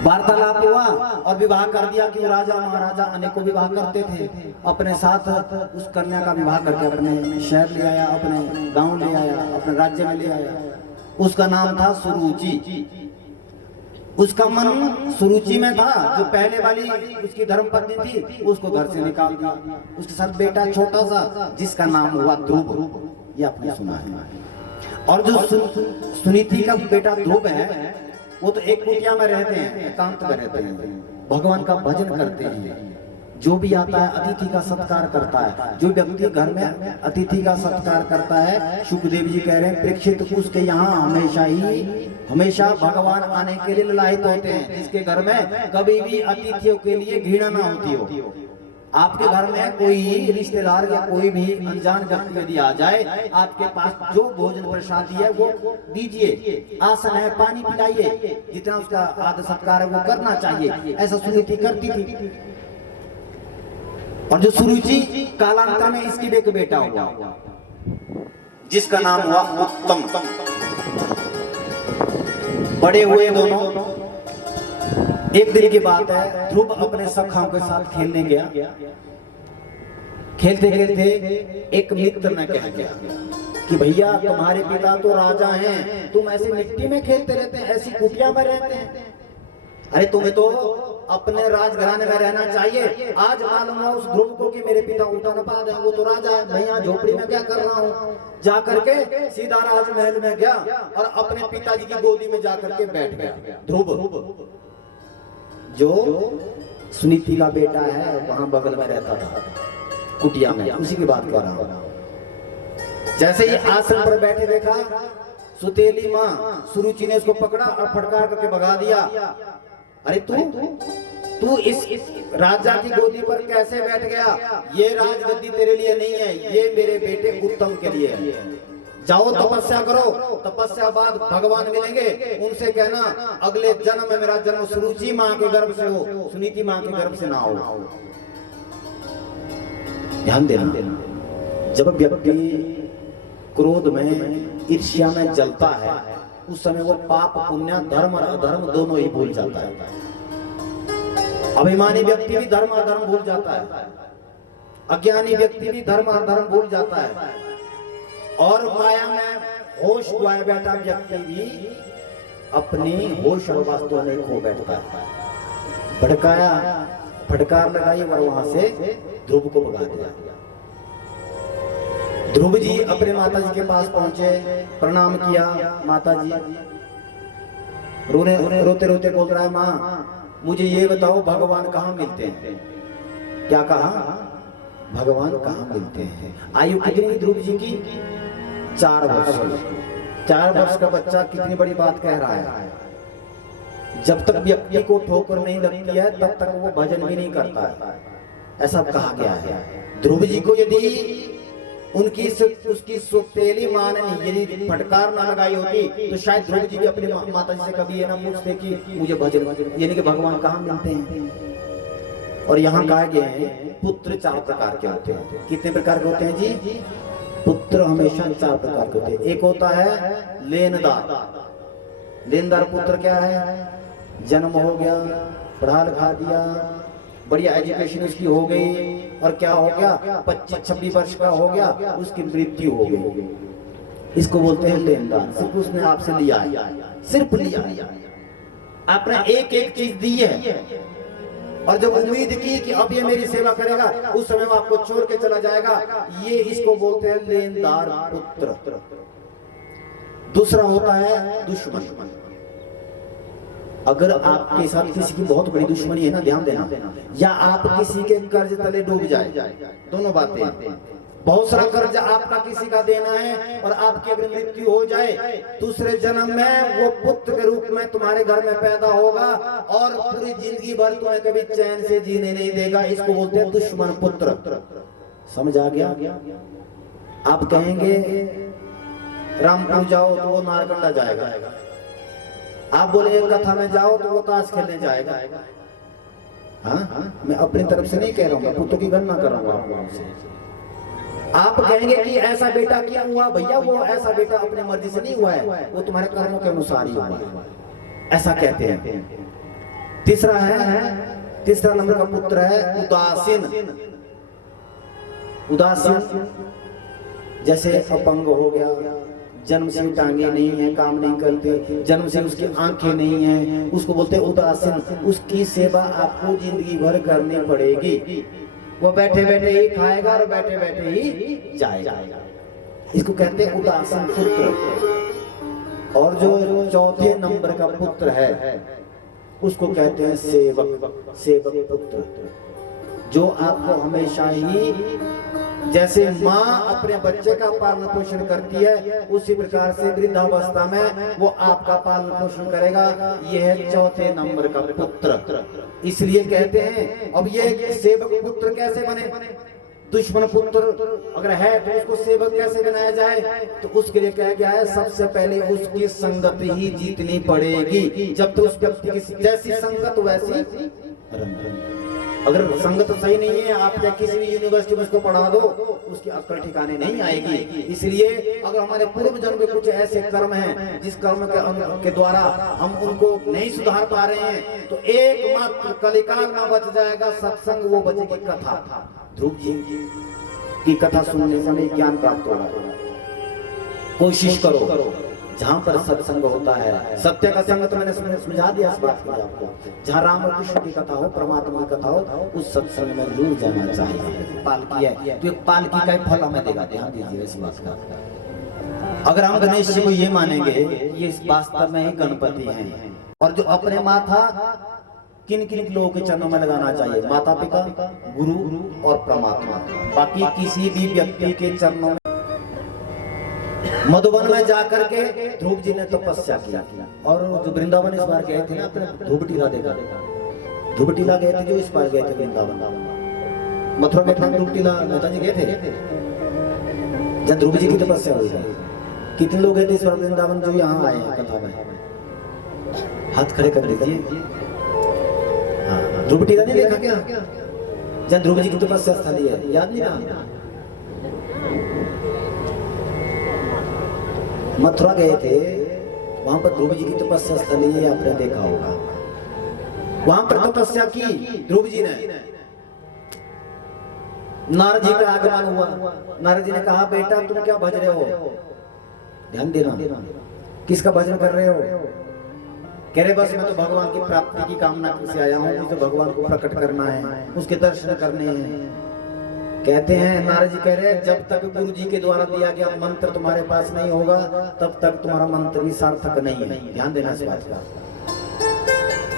वार्तालाप हुआ और विवाह कर दिया कि राजा महाराजा अनेकों विवाह करते थे। अपने साथ उस कन्या का विवाह करके अपने शहर ले आया, अपने गांव ले आया, अपने राज्य में ले आया। उसका नाम था सुरुचि। उसका मन सुरुचि में था। जो पहले वाली उसकी धर्मपत्नी थी उसको घर से निकाल दिया। उसके साथ बेटा छोटा सा जिसका नाम हुआ ध्रुव, ये आपने सुना है। और जो सुनीति का बेटा ध्रुव है वो तो एक कुटिया में रहते हैं, एकांत में रहते हैं, भगवान का भजन करते हैं। जो भी आता है अतिथि का सत्कार करता है। जो व्यक्ति घर में अतिथि का सत्कार करता है, सुखदेव जी कह रहे हैं परीक्षित उसके यहाँ हमेशा भगवान आने के लिए ललायित होते हैं। जिसके घर में कभी भी अतिथियों के लिए घृणा ना होती हो। आपके घर में कोई रिश्तेदार या कोई भी अनजान व्यक्ति यदि आ जाए, आपके पास जो भोजन प्रसादी है वो दीजिए, आसन है पानी पिलाइए, जितना उसका आदर सत्कार है वो करना चाहिए। ऐसा सुनीति करती थी। और जो सुरुचि, कालांतर में इसकी भी एक बेटा हुआ जिसका नाम हुआ उत्तम। बड़े हुए दोनों। एक दिन की बात है, ध्रुव अपने सखाओं के साथ खेलने गया। खेलते खेलते एक मित्र ने कह दिया कि भैया तुम्हारे पिता तो राजा हैं, तुम ऐसे मिट्टी में खेलते रहते हैं, ऐसी कुटिया में रहते हैं। अरे तुम्हें तो अपने राजघराने में रहना चाहिए। आज मालूम हुआ उस ध्रुव को कि मेरे पिता उत्तानपाद है, वो तो राजा है, मैं यहाँ झोपड़ी में क्या कर रहा हूँ। जा करके सीधा राजमहल में गया और अपने पिताजी की गोदी में जाकर के बैठ गया। ध्रुव जो सुनीति का बेटा है वहां बगल में रहता था कुटिया में, उसी की बात कर रहा हूं। जैसे ही आसन पर बैठे देखा, सुतेली माँ सुरुचि ने उसको पकड़ा और फटकार करके भगा दिया। अरे तू इस राजा की गोदी पर कैसे बैठ गया? ये राजगद्दी तेरे लिए नहीं है, ये मेरे बेटे उत्तम के लिए है। जाओ तपस्या करो, तपस्या बाद भगवान मिलेंगे, उनसे कहना अगले जन्म में मेरा जन्म सुरुचि माँ के गर्भ से हो, सुनीति माँ के गर्भ से ना हो। ध्यान देना, जब व्यक्ति क्रोध में, ईर्ष्या में जलता है, उस समय वो पाप पुण्य, धर्म और अधर्म दोनों ही भूल जाता है। अभिमानी व्यक्ति भी धर्म अधर्म भूल जाता है, अज्ञानी व्यक्ति भी धर्म अधर्म भूल जाता है। और माया में होश गवाए बैठा व्यक्ति भी अपनी होश और वास्तव में खो बैठता है। भड़काया, फटकार लगाई और वहां से ध्रुव को भगा दिया। ध्रुव जी अपने माता जी के पास पहुंचे, प्रणाम किया। माता जी रोते रोते बोल रहा है, माँ मुझे ये बताओ भगवान कहाँ मिलते हैं? क्या कहा? भगवान कहाँ मिलते हैं? आयु कितनी ध्रुव जी की? 4 वर्ष। 4 वर्ष का बच्चा कितनी बड़ी बात कह रहा है। जब तक व्यक्ति को ठोकर नहीं लगती है तब तक वो भजन भी नहीं करता है, ऐसा कहा गया है। ध्रुव जी को यदि उनकी उसकी सुतेली मां ने यदि फटकार ना लगाई होती तो शायद ध्रुव जी भी अपनी माता जी से कभी ये ना पूछते कि मुझे भजन यानी कि भगवान कहाँ मिलते हैं। और यहाँ कहा गया है पुत्र 4 प्रकार के होते हैं। कितने प्रकार के होते हैं जी? पुत्र हमेशा 4 प्रकार के होते हैं। एक होता है लेनदार। लेनदार पुत्र क्या है? जन्म हो गया, पढ़ा लिखा दिया, बढ़िया एजुकेशन उसकी हो गई और क्या हो गया 25-26 वर्ष का हो गया, उसकी मृत्यु हो गई। इसको बोलते हैं लेनदार। सिर्फ उसने आपसे लिया है, सिर्फ लिया, आपने एक एक चीज दी है और जब उम्मीद की कि अब ये मेरी सेवा करेगा, उस समय वो आपको छोड़ के चला जाएगा। ये इसको बोलते हैं लेनदार पुत्र। दूसरा होता है दुश्मन। अगर आपके साथ किसी की बहुत बड़ी दुश्मनी है ना, ध्यान देना, या आप किसी के कर्ज तले डूब जाए, दोनों बातें। बहुत सारा कर्ज आपका किसी का देना है और आपकी अगर मृत्यु हो जाए, दूसरे जन्म में वो पुत्र के रूप में तुम्हारे घर में पैदा होगा और पूरी जिंदगी भर तुम्हें कभी चैन से जीने नहीं देगा। इसको बोलते हैं दुश्मन पुत्र। समझ आ गया? आप कहेंगे रामपुर जाओ तो वो नारकंडा जाएगा, आप बोले कथा में जाओ तो वो ताश खेलने जाएगा। हाँ, मैं अपनी तरफ से नहीं कह रहा हूँ, पुत्र की गणना कर रहा हूँ। आप कहेंगे कि ऐसा बेटा क्या हुआ? भैया वो ऐसा बेटा अपने मर्जी से नहीं हुआ है, वो तुम्हारे कर्मों के अनुसार ही हुआ है, ऐसा कहते हैं। तीसरा नंबर का पुत्र है उदासीन। उदासीन जैसे अपंग हो गया, जन्म से टांगे नहीं है, काम नहीं करते, जन्म से उसकी आंखें नहीं है, उसको बोलते हैं उदासीन। उसकी सेवा आपको जिंदगी भर करनी पड़ेगी। वो बैठे बैठे ही खाएगा और बैठे बैठे ही जाएगा। इसको कहते हैं उदासीन पुत्र। और जो चौथे नंबर का पुत्र है उसको कहते हैं सेवक पुत्र, जो आपको हमेशा ही जैसे माँ अपने बच्चे का पालन पोषण करती है, उसी प्रकार से वृद्धावस्था में वो आपका पालन पोषण करेगा। यह है चौथे नंबर का पुत्र। इसलिए कहते हैं, अब ये सेवक पुत्र कैसे बने? दुश्मन पुत्र अगर है तो उसको सेवक कैसे बनाया जाए? तो उसके लिए कहा गया है सबसे पहले उसकी संगत ही जीतनी पड़ेगी। जब तो उस व्यक्ति की जैसी संगत वैसी रंग। अगर संगत सही नहीं है, आप या किसी भी यूनिवर्सिटी में उसको पढ़ा दो, उसकी अक्ल ठिकाने नहीं आएगी। इसलिए अगर हमारे पूर्व जन्म के कुछ ऐसे कर्म हैं जिस कर्म के द्वारा हम उनको नहीं सुधार पा रहे हैं, तो एकमात्र कलिकाल में बच जाएगा सत्संग, वो बचेगी कथा। ध्रुव जी की कथा सुनने से हमें ज्ञान प्राप्त होगा। कोशिश करो जहाँ पर सत्संग होता है, सत्य का संग तो मैंने समझा दिया इस बात को आपको। जहाँ राम और कृष्ण की कथा हो, परमात्मा की कथा हो, उस सत्संग में जरूर जाना चाहिए। पालकी है तो एक पालकी का फल हमें देगा, ध्यान दीजिए इस बात का। अगर हम गणेश जी को ये मानेंगे ये वास्तव में ही गणपति हैं, और जो अपने माथा किन किन लोगों के चरणों में लगाना चाहिए? माता पिता, गुरु और परमात्मा। बाकी किसी भी व्यक्ति के चरणों में। मधुबन में जाकर के ध्रुव जी ने तपस्या किया। और जो वृंदावन इस बार गए थे ना, अपने ध्रुवटीला देखा, ध्रुवटीला गए थे जो इस बार गए थे वृंदावन। मथुरा में ध्रुवटीला नेताजी गए थे जब ध्रुव जी की तपस्या हुई थी। कितने लोग गए थे इस बार वृंदावन जो यहाँ आए हैं कथा में? हाथ खड़े कर दीजिए। ध्रुवटीला नहीं देखा क्या? जब ध्रुव जी की तपस्या स्थली है, याद नहीं रहा? मथुरा गए थे, वहां पर ध्रुव जी की तपस्या स्थली है, आपने देखा होगा। वहां पर तपस्या की ध्रुव जी ने। नारद जी का आगमन हुआ। नारद जी ने कहा, बेटा तुम क्या भज रहे हो? ध्यान देना, किसका भजन कर रहे हो? कह रहे बस मैं तो भगवान की प्राप्ति की कामना से आया हूँ, मुझे भगवान को प्रकट करना है, उसके दर्शन करने हैं। कहते हैं नारद जी कह रहे हैं जब तक गुरु जी के द्वारा दिया गया मंत्र तुम्हारे पास नहीं होगा तब तक तुम्हारा मंत्र भी सार्थक नहीं है। ध्यान देना इस बात का।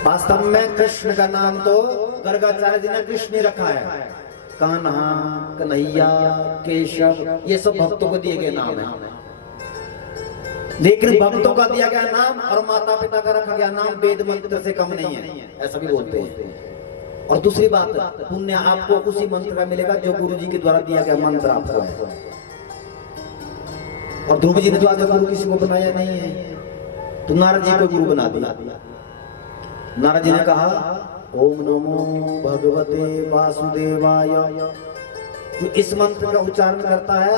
वास्तव में कृष्ण का नाम तो गर्गाचार्य जी ने कृष्ण ही रखा है। कान्हा, कन्हैया, केशव, ये सब भक्तों को दिए गए नाम है। लेकिन भक्तों का दिया गया नाम और माता पिता का रखा गया नाम वेद मंत्र से कम नहीं है, ऐसा भी बोलते हैं। और दूसरी बात, पुण्य आपको उसी मंत्र का मिलेगा जो गुरु जी के द्वारा दिया गया मंत्र आपको है। और ध्रुव जी ने तो आगे गुरु किसी को बनाया नहीं है, तो नारद जी को गुरु बना दिया। नारद जी ने कहा ओम नमो भगवते वासुदेवाय, जो इस मंत्र का उच्चारण करता है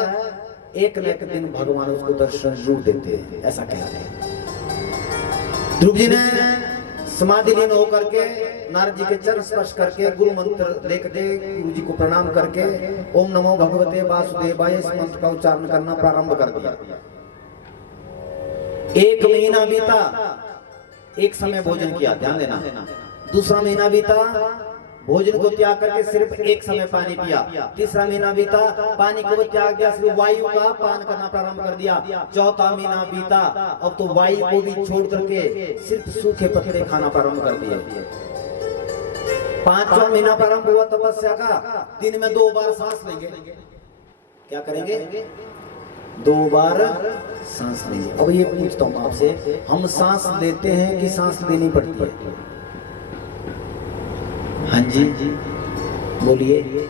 एक न एक दिन भगवान उसको दर्शन जरूर देते हैं, ऐसा कहते हैं। ध्रुव जी ने समाधि लीन होकर के नारद जी के चरण स्पर्श करके गुरु मंत्र लेकर गुरु जी को प्रणाम करके ओम नमो भगवते वासुदेवाय इस मंत्र का उच्चारण करना प्रारंभ कर दिया। एक महीना बीता, एक समय भोजन किया, ध्यान देना। दूसरा महीना बीता, भोजन को त्याग करके सिर्फ एक समय पानी पिया। तीसरा महीना बीता, पानी को त्याग दिया, सिर्फ वायु का पान करना प्रारंभ कर दिया। चौथा महीना बीता, अब तो वायु को भी छोड़ करके सिर्फ सूखे पत्ते खाना प्रारंभ कर दिए। पांचवा महीना प्रारंभ हुआ तपस्या का, दिन में 2 बार सांस लेंगे। क्या करेंगे? 2 बार सांस लेंगे। अब ये पूछता हूं आपसे, हम सांस लेते हैं कि सांस लेनी पड़ती है? हाँ जी बोलिए,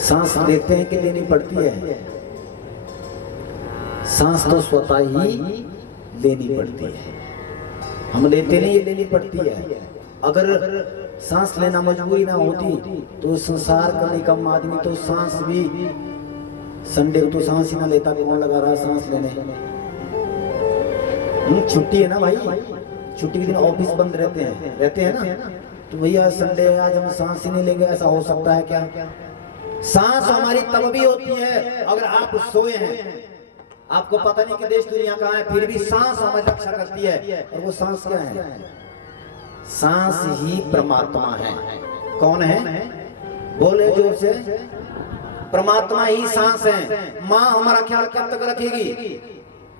सांस लेते हैं कि लेनी पड़ती है? सांस तो स्वतः ही लेनी पड़ती है, हम लेते नहीं, ये लेनी पड़ती है। अगर सांस लेना मजबूरी ना होती तो संसार का निकम्मा आदमी तो सांस भी संडे को तो सांस ही ना लेता, कौन लगा रहा सांस लेने? छुट्टी है ना भाई, छुट्टी के दिन ऑफिस बंद रहते हैं ना, तो भैया संडे है आज हम सांस ही नहीं लेंगे, ऐसा हो सकता है क्या? सांस हमारी तब भी होती है अगर आप सोए हैं, आपको पता नहीं कि देश दुनिया कहाँ है, फिर भी सांस हमारी रक्षा करती है। और वो सांस क्या है? सांस ही परमात्मा है। कौन है? बोले जोर से। परमात्मा ही सांस है। माँ हमारा ख्याल कब तक रखेगी?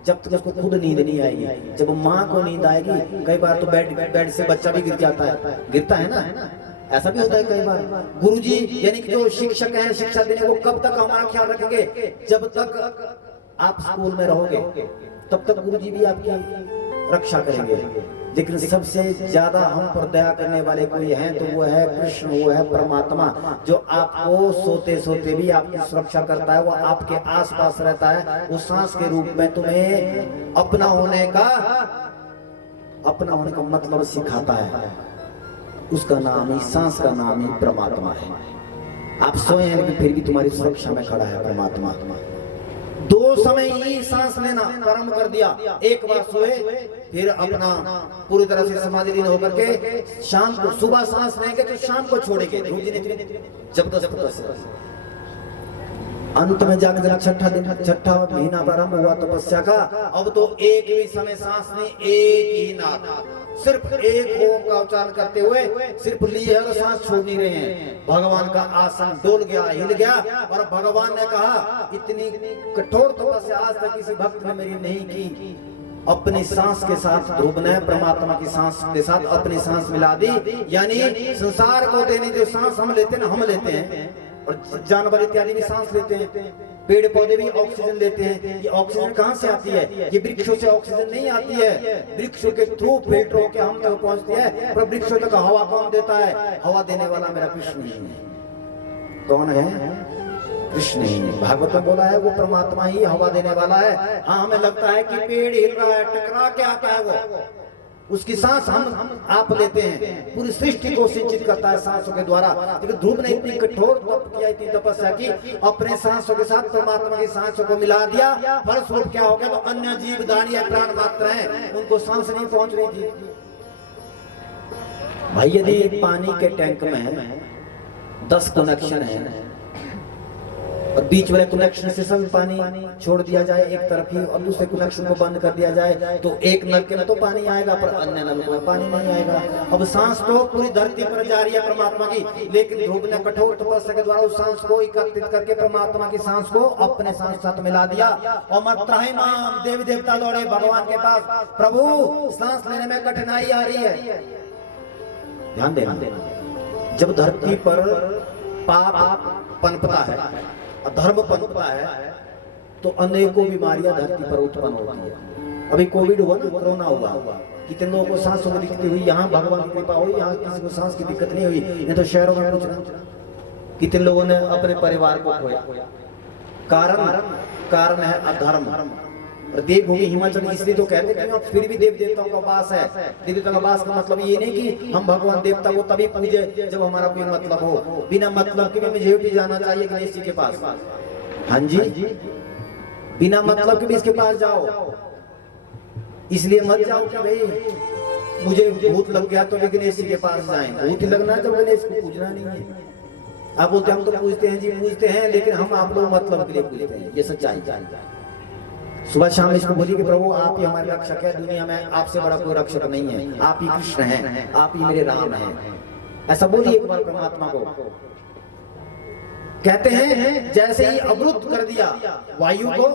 जब तक उसको खुद नींद नहीं आएगी। जब माँ को नींद आएगी, कई बार तो बेड से बच्चा भी गिर जाता है, गिरता है ना, ऐसा भी होता है कई बार। गुरुजी यानी कि जो शिक्षक हैं, शिक्षा देने को कब तक हमारा ख्याल रखेंगे? जब तक आप स्कूल में रहोगे तब तक गुरुजी भी आपकी रक्षा करेंगे। लेकिन सबसे ज्यादा हम पर दया करने वाले कोई हैं तो वो है कृष्ण, वो है परमात्मा, जो आपको सोते सोते भी आपकी सुरक्षा करता है, वो आपके आसपास रहता है, वो सांस के रूप में तुम्हें अपना होने का मतलब सिखाता है। उसका नाम ही, सांस का नाम ही परमात्मा है। आप सोए हैं लेकिन फिर भी तुम्हारी सुरक्षा में खड़ा है परमात्मा। 2 समय ही सांस लेना प्रारंभ कर दिया। एक बार सोए, फिर अपना पूरी तरह से समाधि लीन होकर के शाम को, सुबह सांस लेंगे तो शाम को छोड़ेंगे। जबरदस्त। अंत में जाकर छठा महीना प्रारंभ हुआ तपस्या का। अब तो एक भी समय सांस नहीं, एक ही नाद, सिर्फ एक ओम का उच्चारण करते हुए सिर्फ लिए और सांस छोड़ नहीं रहे हैं। भगवान का आसन डोल गया, हिल गया, और भगवान ने कहा इतनी कठोर तपस्या आज तक किसी भक्त ने मेरी नहीं की। अपनी सांस के साथ ध्रुव ने परमात्मा की सांस के साथ अपनी सांस मिला दी। यानी संसार को देने जो सांस हम लेते हैं ना, हम लेते हैं, और जानवर इत्यादि भी सांस लेते हैं, पेड़ पौधे भी ऑक्सीजन लेते हैं। ये ऑक्सीजन कहाँ से आती है? ये वृक्षों से ऑक्सीजन नहीं आती है, वृक्षों के थ्रू फिल्टर होकर हम तक पहुंचती है। पर वृक्षों तक हवा कौन देता है? हवा देने वाला मेरा कृष्ण ही है। कौन है? कृष्ण ही है। भागवत में बोला है वो परमात्मा ही हवा देने वाला है। हाँ, हमें लगता है कि पेड़ हिल रहा है, टकरा के आता है वो, उसकी सांस हम आप लेते हैं। पूरी सृष्टि को सिंचित करता है सांसों के द्वारा। लेकिन ध्रुव ने इतनी कठोर तप किया, इतनी तपस्या की, अपने सांसों के साथ परमात्मा की सांसों को मिला दिया। फलस्वरूप क्या हो गया? तो अन्य जीव दानी प्राण मात्र हैं, उनको सांस नहीं पहुंच रही थी। भाई यदि पानी के टैंक में 10 कनेक्शन है और बीच वाले कनेक्शन से सब पानी छोड़ दिया जाए एक तरफ ही और दूसरे कनेक्शन को बंद कर दिया जाए तो एक नलके में तो पानी आएगा पर अन्य नलकों में पानी नहीं आएगा। अब सांस तो पूरी धरती पर जा रही है परमात्मा की, लेकिन ध्रुव ने कठोर तपस्या के द्वारा उस सांस को एकत्रित करके परमात्मा की सांस को अपने सांस साथ मिला दिया और त्राहिमाम देवी देवता दौड़े भगवान के पास, प्रभु सांस लेने में कठिनाई आ रही है। ध्यान देना, जब धरती पर पाप पनपता है, अधर्म पनपता है, तो अनेकों बीमारियां धरती पर उत्पन्न होती है। अभी कोविड हुआ ना, कोरोना हुआ, कितने लोगों को सांसों की दिक्कत हुई, यहाँ भगवान की कृपा हुई, यहाँ किसी को सांस की दिक्कत नहीं हुई। नहीं तो शहरों में पूछना कितने लोगों ने अपने परिवार को खोया। कारण है अधर्म। और देवभूमि हिमाचल इसलिए तो कहते हैं कि फिर भी देव देवताओं का वास है। देव देवताओं का वास का मतलब ये नहीं कि हम भगवान देवता को तभी पूजे जब हमारा कोई मतलब हो। बिना मतलब के मुझे भी जाना चाहिए गणेश जी के पास। हाँ जी, बिना मतलब के भी इसके पास जाओ। इसलिए मत जाओ कि भाई मुझे भूत लग गया तो गणेश जी के पास जाएं। भूत ही लगना जब गणेश को पूजना नहीं है। आप बोलते हम तो पूछते हैं जी, पूछते हैं, लेकिन हम आप लोग मतलब के लिए पूछते हैं। ये सच्चाई। सुबह शाम इसको बोलिए कि प्रभु आप ही हमारे रक्षक है, दुनिया में आपसे बड़ा कोई रक्षक नहीं है, आप ही कृष्ण हैं, आप ही मेरे राम हैं। ऐसा बोलिए एक बार परमात्मा को। कहते हैं जैसे ही अवरुद्ध कर दिया वायु को,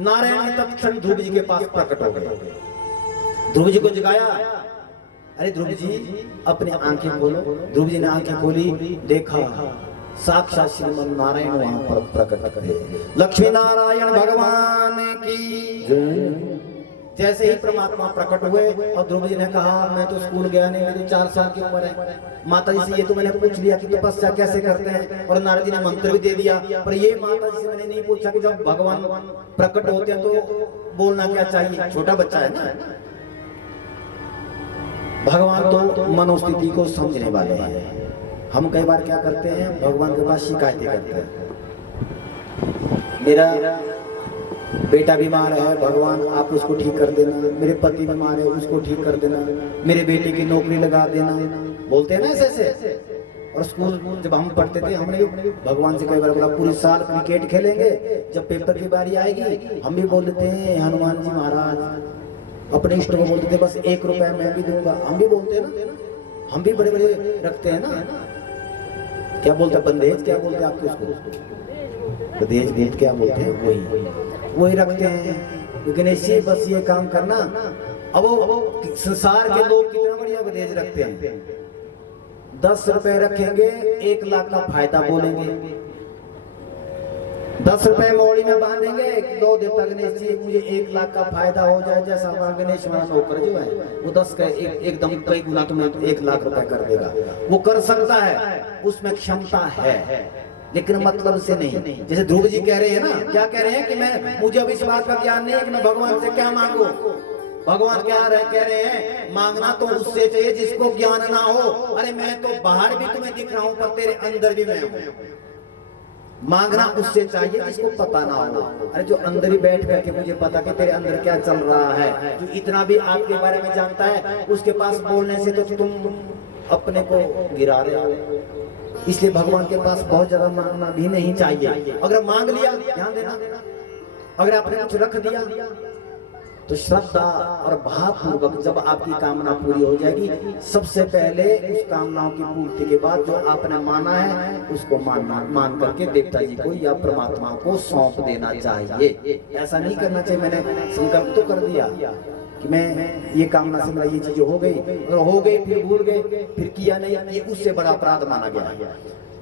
नारायण ने तत्क्षण ध्रुव जी के पास प्रकट हो गए। ध्रुव जी को जगाया, अरे ध्रुव जी अपने आंखें खोलो। ध्रुव जी ने आंखें खोली, देखा साक्षात श्रीमन नारायण वहां पर प्रकट करे। लक्ष्मी नारायण भगवान की। जैसे ही परमात्मा प्रकट हुए और ध्रुव जी ने कहा मैं तो स्कूल गया नहीं, मेरी 4 साल की उम्र है। माता जी से ये तो मैंने पूछ लिया कि तपस्या कैसे करते हैं, और नारद जी ने मंत्र भी दे दिया, पर ये माता जी से मैंने नहीं पूछा कि जब भगवान प्रकट होते हैं तो बोलना क्या चाहिए। छोटा बच्चा है ना। भगवान तो मनोस्थिति को समझने वाले हैं। हम कई बार क्या करते हैं, भगवान के पास शिकायतें करते हैं। मेरा बेटा बीमार है, भगवान आप उसको ठीक कर देना। मेरे पति बीमार है, उसको ठीक कर देना। मेरे बेटे की नौकरी लगा देना। बोलते हैं ना ऐसे। और स्कूल जब हम पढ़ते थे, हमने भी भगवान से कई बार बोला पूरी साल क्रिकेट खेलेंगे, जब पेपर की बारी आएगी हम भी बोल देते हैं हनुमान जी महाराज। अपने इष्ट को बोलते थे बस 1 रुपया मैं भी दूंगा। हम भी बोलते हैं ना, हम भी बड़े बड़े रखते हैं ना। क्या बोलते हैं बंदेज, क्या बोलते हैं आपके उसको, बंदेज भेद क्या बोलते हैं, वही रखते हैं। गणेश जी बस ये काम करना। अब वो संसार के लोग कितना बढ़िया बंदेज रखते हैं। 10 रुपए रखेंगे, 1 लाख का फायदा बोलेंगे। 10 रुपए मौड़ी में बांधेंगे, 2 देवता गणेश जी मुझे 1 लाख का फायदा हो जाए। जैसा हमारा गणेश हमारा नौकर जो है वो 10 का एकदम कई गुना तुम्हें 1 लाख रुपए कर देगा। वो कर सकता है, उसमें क्षमता है, लेकिन मतलब से नहीं। जैसे ध्रुव जी कह रहे हैं ना, क्या कह रहे हैं कि मुझे अब इस बात का ज्ञान नहीं है कि मैं भगवान से क्या मांगू। भगवान क्या कह रहे हैं, मांगना तो उससे चाहिए जिसको ज्ञान ना हो। अरे मैं तो बाहर भी तुम्हें दिख रहा हूं पर तेरे अंदर भी मैं हूं। मांगना उससे चाहिए जिसको पता ना हो। अरे जो अंदर ही बैठ करके मुझे पता कि तेरे अंदर क्या चल रहा है, जो इतना भी आपके बारे में जानता है, उसके पास बोलने से तो तुम अपने को गिरा रहे हो। इसलिए भगवान के पास बहुत ज्यादा मांगना भी नहीं चाहिए। अगर मांग लिया, ध्यान देना, अगर आपने कुछ रख दिया तो श्रद्धा और भाव पूर्वक जब आपकी कामना पूरी हो जाएगी, सबसे पहले उस कामनाओं की पूर्ति के बाद जो आपने माना है उसको मान करके देवता जी को या परमात्मा को सौंप देना चाहिए। ऐसा नहीं करना चाहिए मैंने संकल्प तो कर दिया कि मैं ये कामना से मेरा ये चीज हो गई, और हो गई फिर भूल गए, फिर किया नहीं, ये उससे बड़ा अपराध माना गया।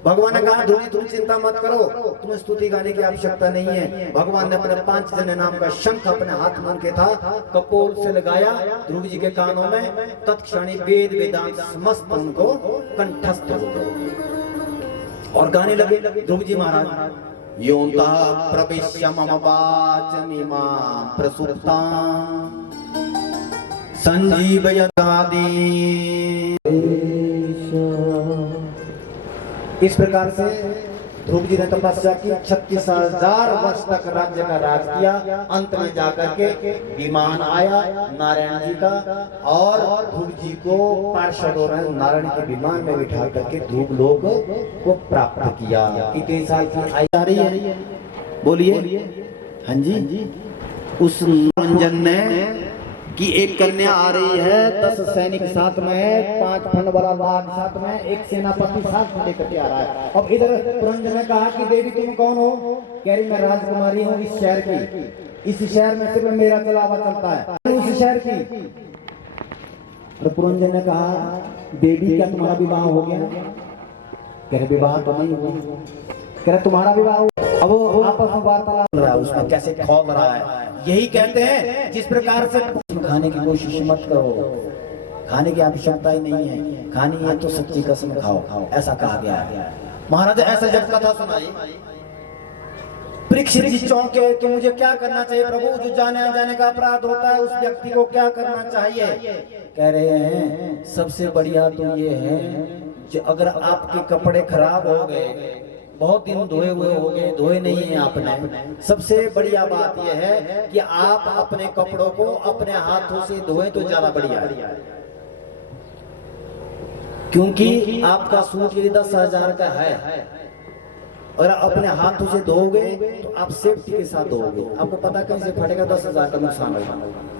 भगवान ने कहा ध्रुव तुम चिंता मत करो, तुम्हें स्तुति गाने की आवश्यकता नहीं है। भगवान ने अपने 5 जने नाम का शंख अपने हाथ में के था, कपोल से लगाया ध्रुव जी के कानों में, तत्क्षण वेद वेदांत समस्त उनको कंठस्थ हो गए और गाने लगे ध्रुव जी महाराज। योंता प्रविश्य मम वाचमिमां प्रसुप्तां संजीवयतादि। इस प्रकार से ध्रुव जी ने तपस्या की, 36,000 वर्ष तक राज्य का राज किया। अंत में जाकर के विमान आया नारायण जी का, और ध्रुव जी को पार्षदों ने नारायण के विमान में बिठा करके ध्रुव लोक को प्राप्त किया। कितने साल की आयु आ रही है? बोलिए। हाँ जी। उस रंजन ने कि एक कन्या आ रही है, 10 सैनिक साथ में है, 5 फन वाला बाग साथ में, एक सेनापति साथ में लेकर के आ रहा है। अब इधर पुरंजन ने कहा कि देवी तुम कौन हो? कह रही मैं राजकुमारी हूँ इस शहर की, इस शहर में सिर्फ मेरा चलावा चलता है, उस शहर की। तो पुरंजन ने कहा देवी क्या तुम्हारा विवाह हो गया? कह रहे विवाह तो नहीं हुआ। कह रहे तुम्हारा विवाह हो? अब वो आपस में वार्तालाप रहा है, उसमें कैसे खौफ रहा है। यही कहते हैं जिस प्रकार से खाने की कोशिश मत करो, खाने की आवश्यकता ही नहीं है, खानी है तो सच्ची कसम खाओ, ऐसा कहा गया है। महाराज ऐसा जब कथा सुनाई, परीक्षित जी चौंके कि मुझे क्या करना चाहिए प्रभु? जो जाने अनजाने का अपराध होता है उस व्यक्ति को क्या करना चाहिए? कह रहे हैं सबसे बढ़िया तो ये है कि अगर आपके कपड़े खराब हो गए, बहुत दिन धोए हुए हो गए, धोए नहीं है आपने, सबसे बढ़िया बात यह है कि आप अपने कपड़ों को अपने हाथों से धोएं तो ज्यादा बढ़िया है। क्योंकि आपका सूट यदि 10,000 का है और अपने हाथों से धोगे तो आप सेफ्टी के साथ धोगे। आपको पता कहीं से फटेगा, 10,000 का नुकसान होगा,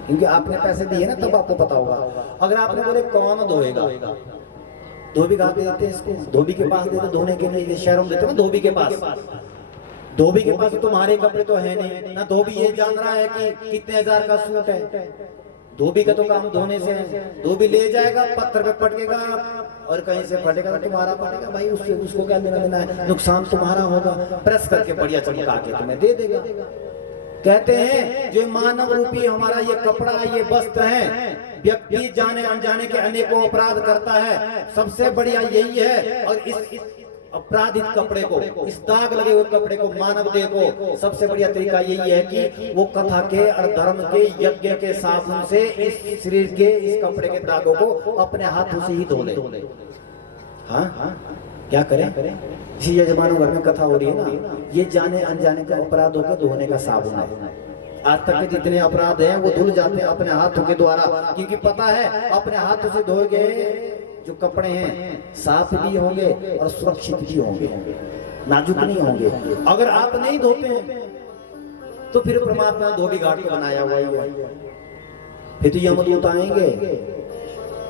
क्योंकि आपने पैसे दिए ना, तब आपको पता होगा। अगर आपने बोले कौन धोएगा, धोबी कहा देते हैं इसको, धोबी के पास देते धोने के लिए, शहरों में देते हैं धोबी के पास। धोबी के पास तुम्हारे कपड़े तो है नहीं ना, धोबी ये जान रहा है कि कितने हजार का सूट है। धोबी का तो काम धोने से है। धोबी ले जाएगा, पत्थर पे पटकेगा और कहीं से फटेगा तो तुम्हारा पड़ेगा भाई, उसको क्या लेना देना है, नुकसान तुम्हारा होगा। प्रेस करके बढ़िया चमका के तुम्हें दे देगा। कहते हैं जो मानव रूपी हमारा ये कपड़ा, ये वस्त्र है, व्यक्ति जाने अनजाने के अनेकों अपराध करता है, सबसे बढ़िया यही है। और इस अपराधित कपड़े को, इस दाग लगे हुए कपड़े को, मानव देह को, सबसे बढ़िया तरीका यही है कि वो कथा के और धर्म के यज्ञ के साबुन से इस शरीर के, इस कपड़े के दागों को अपने हाथों से ही धो ले। हाँ, क्या करें? इसी यजमानों घर में कथा हो रही है ना, ये जाने अनजाने के अपराधों को धोने का साबुन है। आज तक के जितने अपराध हैं वो धुल जाते हैं अपने हाथों के द्वारा, क्योंकि पता है अपने हाथों से धोएंगे जो कपड़े हैं साफ भी होंगे और सुरक्षित भी होंगे, नाजुक नहीं होंगे। अगर आप नहीं धोते हैं तो फिर परमात्मा धोबी घाट को बनाया हुआ है। फिर तो यमदूत आएंगे,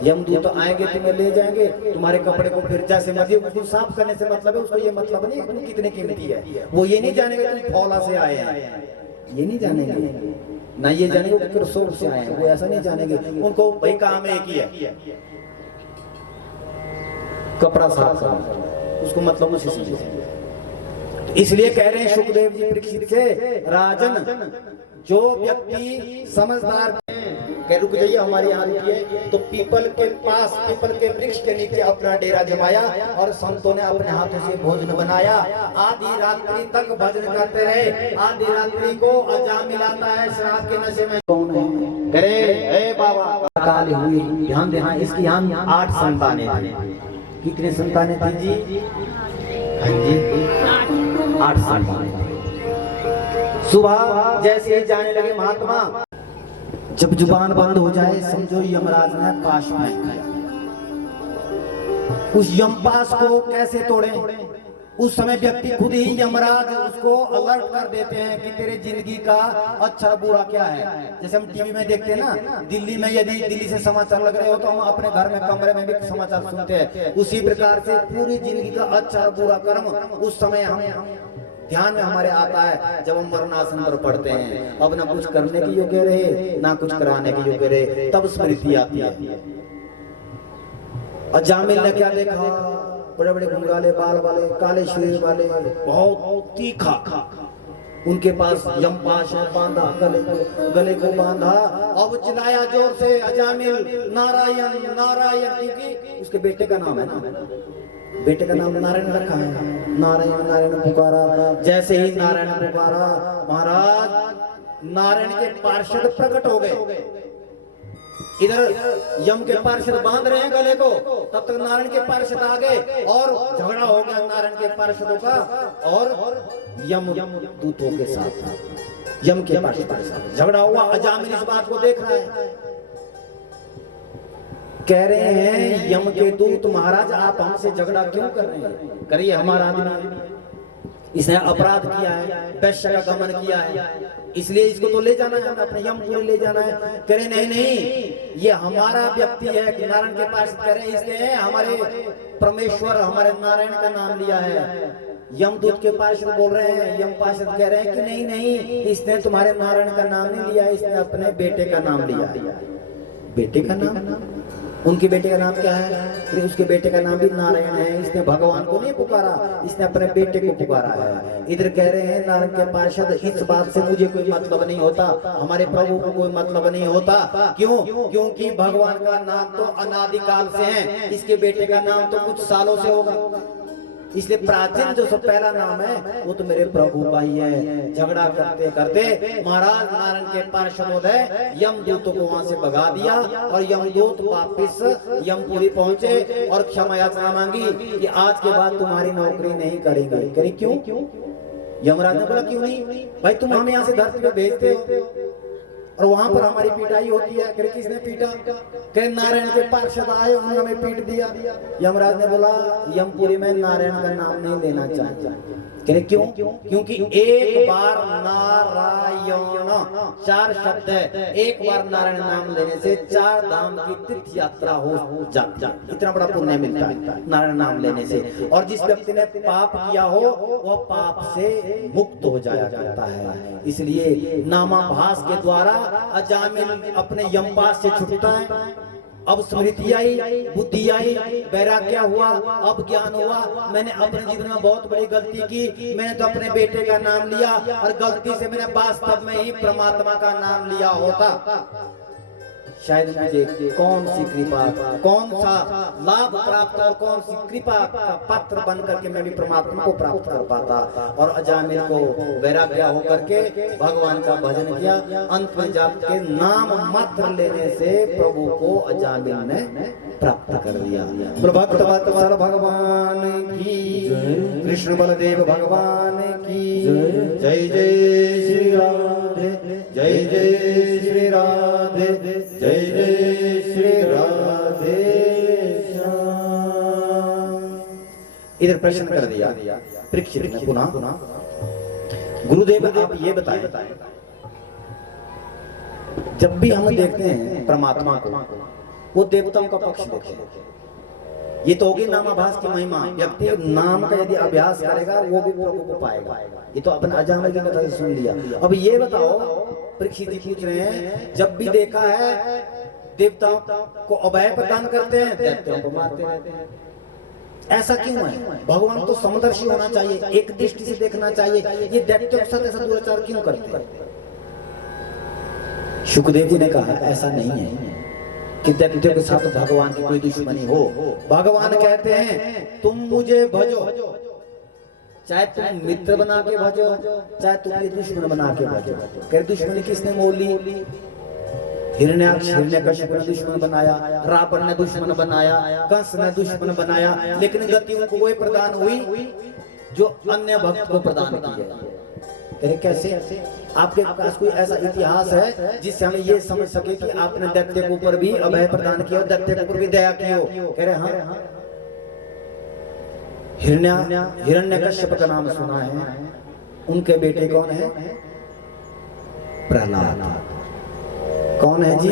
यमदूत आएंगे तुम्हें ले जाएंगे, तुम्हारे कपड़े को फिर जैसे मर्जी उसको साफ करने से मतलब है, उसको ये मतलब नहीं तुम कितने कीमती है। वो ये नहीं जानेगा तुम फौला से आए हैं, ये नहीं जानेंगे ना, ये जानेंगे कि रसोल से आए हैं, वो ऐसा नहीं जानेंगे। उनको भाई काम एक ही है, कपड़ा साफ करना, उसको मतलब उसी से। इसलिए कह रहे हैं सुखदेव जी परीक्षित से, राजन जो व्यक्ति समझदार कह रुक जाइए हमारे यहाँ रुकिए, तो पीपल के पास, पीपल के वृक्ष के नीचे अपना डेरा जमाया और संतों ने अपने हाथों से भोजन बनाया। आधी रात्रि तक भजन करते रहे। आधी रात्रि को अजाम मिलाता है शराब के नशे में। कौन है? करे ए बाबा काल हुई, ध्यान देना, इसकी यहाँ 8 संतानें थी। कितने संतानें थी जी? हाँ जी 8 संतानें। सुबह जैसे ही जाने लगे महात्मा, जब जुबान बंद हो जाए समझो यमराज ने पाश फेंक दिया। उस यमपाश को कैसे तोड़े? उस समय व्यक्ति खुद ही यमराज उसको अलर्ट कर देते हैं कि तेरे जिंदगी का अच्छा बुरा क्या है। जैसे हम टीवी में देखते हैं ना, दिल्ली में यदि दिल्ली से समाचार लग रहे हो तो हम अपने घर में कमरे में भी समाचार सुनते हैं। उसी प्रकार से पूरी जिंदगी का अच्छा बुरा कर्म उस समय हम ध्यान में हमारे आता है जब हम मरणासन पर पढ़ते हैं। अब ना कुछ करने के योग्य रहे ना कुछ कराने के योग्य रहे, तब स्मृति आती है। और जामिल ने क्या देखा? बड़े बड़े घुंघराले बाल वाले, काले शरीर वाले, बहुत तीखा, उनके पास यमपाश है बांधा, गले को बांधा। अब चिल्लाया जोर से अजामिल नारायण नारायण, क्योंकि उसके बेटे का नाम है ना, बेटे का नाम नारायण रखा है। नारायण नारायण पुकारा। जैसे ही नारायण पुकारा, महाराज नारायण के पार्षद प्रकट हो गए। इधर यम के पार्षद बांध रहे हैं गले को, तब तक नारायण के पार्षद आ गए और झगड़ा हो गया नारायण के पार्षदों का और यम दूतों के साथ। यम के पार्षद के साथ झगड़ा हुआ। अजामिल इस बात को देख रहा है, कह रहे हैं यम के दूत महाराज आप हमसे झगड़ा क्यों कर रहे हैं? करिए हमारा आदमी इसने अपराध किया है, वैश्य का गमन किया है, इसलिए इसको तो ले जाना है, अपने यमपुरी ले जाना है। कह रहे नहीं नहीं ये हमारा व्यक्ति है। नारायण के पास कह रहे इसने हमारे परमेश्वर हमारे नारायण का नाम लिया है। यमदूत के पार्षद बोल रहे हैं, यम पार्षद कह रहे हैं कि नहीं नहीं इसने तुम्हारे नारायण का नाम नहीं लिया, इसने अपने बेटे का नाम लिया। बेटे का नाम? उनके बेटे का नाम क्या है? फिर उसके बेटे का नाम भी नारायण है। इसने भगवान को नहीं पुकारा, इसने अपने बेटे को पुकारा है। इधर कह रहे हैं नारायण के पार्षद इस बात से मुझे कोई मतलब नहीं होता, हमारे प्रभु को कोई मतलब नहीं होता। क्यों? क्योंकि भगवान का नाम तो अनादिकाल से है, इसके बेटे का नाम तो कुछ सालों से होगा, इसलिए प्राचीन जो सब पहला नाम है वो तो मेरे प्रभु का ही है। झगड़ा करते करते महाराज नारायण के पार्षद है यमदूतों को वहां से भगा दिया और यमदूत वापिस यमपुरी पहुंचे और क्षमा याचना मांगी कि आज के बाद तुम्हारी नौकरी नहीं करेंगे। करी क्यों? यमराज ने बोला क्यों नहीं भाई, तुम हमें यहाँ से धरती पे भेजते हो और वहां पर हमारी पिटाई होती है। कह किसने पीटा? कह नारायण के पार्षद आए उन्होंने हमें पीट दिया। यमराज ने बोला यमपुरी में नारायण का नाम नहीं लेना चाहिए। कह क्यों? क्योंकि एक बार नारायण 4 शब्द है, एक बार नारायण नाम लेने से 4 धाम की तीर्थ यात्रा हो जाती, इतना बड़ा पुण्य मिलता है नारायण नाम लेने से। और जिस व्यक्ति ने पाप किया हो वह पाप से मुक्त हो जाया जाता है। इसलिए नामाभास के द्वारा अजामिल अपने यमपास से छूटता है। अब स्मृति आई, बुद्धि आई, वैराग्य हुआ, अब ज्ञान हुआ। मैंने अपने जीवन में बहुत बड़ी गलती की, मैंने तो अपने बेटे का नाम लिया और गलती से मैंने वास्तव में ही परमात्मा का नाम लिया होता, शायद मुझे कौन सी कृपा, कौन सा लाभ प्राप्त और कौन सी कृपा का पात्र बन करके मैं भी परमात्मा को प्राप्त कर पाता। और अजामिल को वैराग्य होकर के भगवान का भजन किया। अंत में जाके नाम मात्र लेने से प्रभु को अजामिल ने प्राप्त कर दिया। भक्त वत्सल भगवान की, कृष्ण बलदेव भगवान की जय। जय श्री राधे, जय जय श्री राधे, जय जय श्री राधे श्याम। इधर प्रश्न कर दिया परीक्षित ने पुनः, गुरुदेव आप ये बताएं, जब भी हम देखते हैं परमात्मा को वो देवताओं का पक्ष देखते हैं। ये तो होगी नामाभास की महिमा। व्यक्ति नाम का यदि अभ्यास करेगा वो भी प्रभु को पाएगा। ये तो अपन अजामिल की कथा से सुन लिया। अब ये बताओ, परीक्षित जी पूछ रहे हैं, जब भी देखा है देवताओं को अभय प्रदान करते हैं, दैत्यों को मारते रहते हैं, ऐसा क्यों है? भगवान तो समदर्शी होना चाहिए, एक दृष्टि से देखना चाहिए, ये दैत्यों के साथ ऐसा दुराचार क्यों करते हैं? सुखदेव जी ने कहा ऐसा नहीं है कि दैत्यों के साथ भगवान की कोई दुश्मनी हो। भगवान कहते हैं तुम मुझे भजो, चाहे तुम मित्र बना के भजो, चाहे तुम मेरे दुश्मन बना के भजो। कह दुश्मनी किसने मोल ली? हिरण्यकश्यप ने दुश्मन बनाया, रावण ने दुश्मन बनाया, कंस ने दुश्मन बनाया, लेकिन गतियों को वही प्रदान हुई जो अन्य भक्त को प्रदान की है। कैसे? आपके पास कोई ऐसा इतिहास है जिससे हमें ये समझ सके कि आपने दैत्य के ऊपर भी अभय प्रदान किया, दैत्य के ऊपर भी दया की हो? कह रहे हाँ। हिरण्यकश्यप का नाम सुना है, उनके बेटे कौन है? प्रहलाद। कौन है जी?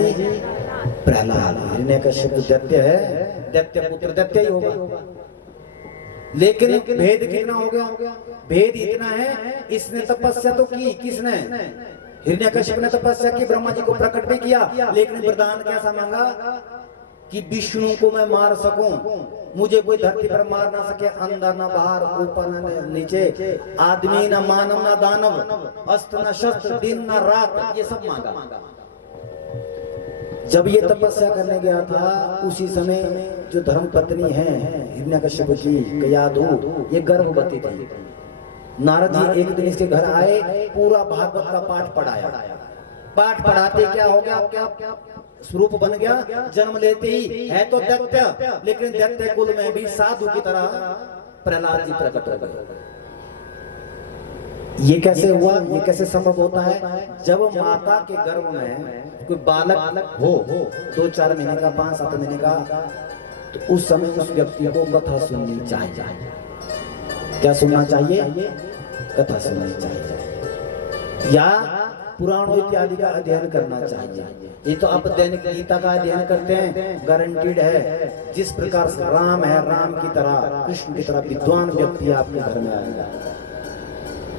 प्रहलाद। हिरण्यकश्यप दैत्य है, दैत्य पुत्र दैत्य ही होगा। लेकिन भेद कितना हो गया? भेद इतना है, इसने तपस्या तो की, किसने? हिरण्यकश्यप ने तपस्या की, ब्रह्मा जी को प्रकट भी किया, लेकिन वरदान कैसा मांगा कि विष्णु को मैं मार सकूं, मुझे कोई धरती पर मार ना सके, अंदर न बाहर, ऊपर न नीचे, आदमी न मानव न दानव, अस्त्र न शस्त्र, दिन न रात, ये सब मांगा। जब ये तपस्या करने गया था उसी समय जो धर्म पत्नी है हिरण्यकश्यप की, याद हो, ये गर्भवती थी। नारद जी एक दिन इसके घर आए, पूरा भागवत का पाठ पढ़ाया। पाठ पढ़ाते क्या हो गया? स्वरूप बन गया, जन्म लेते ही है तो दैत्य, लेकिन दैत्य कुल में भी साधु की तरह प्रहलाद जी प्रकट हो गए। ये कैसे हुआ, ये कैसे संभव होता है? जब माता के गर्भ में कोई बालक हो 2-4 महीने का, 5-7 महीने का, तो उस समय उस व्यक्ति को कथा सुननी चाहिए। क्या सुनना चाहिए? कथा सुननी चाहिए या पुराणों इत्यादि का अध्ययन करना चाहिए। ये तो आप दैनिक गीता का अध्ययन करते हैं, गारंटीड है। जिस प्रकार से राम है, राम की तरह, कृष्ण की तरह विद्वान व्यक्ति आपके घर में आएगा।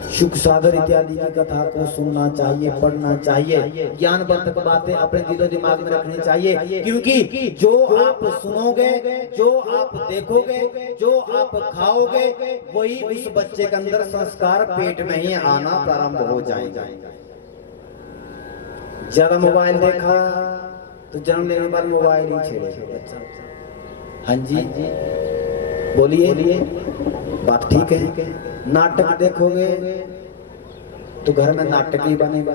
सुख सागर इत्यादि की कथा को सुनना चाहिए, पढ़ना चाहिए, ज्ञानवर्धक बातें अपने दिलो दिमाग में रखनी चाहिए। क्योंकि जो आप सुनोगे, जो आप देखोगे, जो आप खाओगे, वही उस बच्चे के अंदर संस्कार पेट में ही आना प्रारंभ हो जाएगा। ज्यादा मोबाइल देखा तो जन्म लेने पर मोबाइल ही छेड़े बच्चा। हाँ जी, बोलिए, बात ठीक है। नाटक देखोगे तो घर में नाटक ही बनेगा,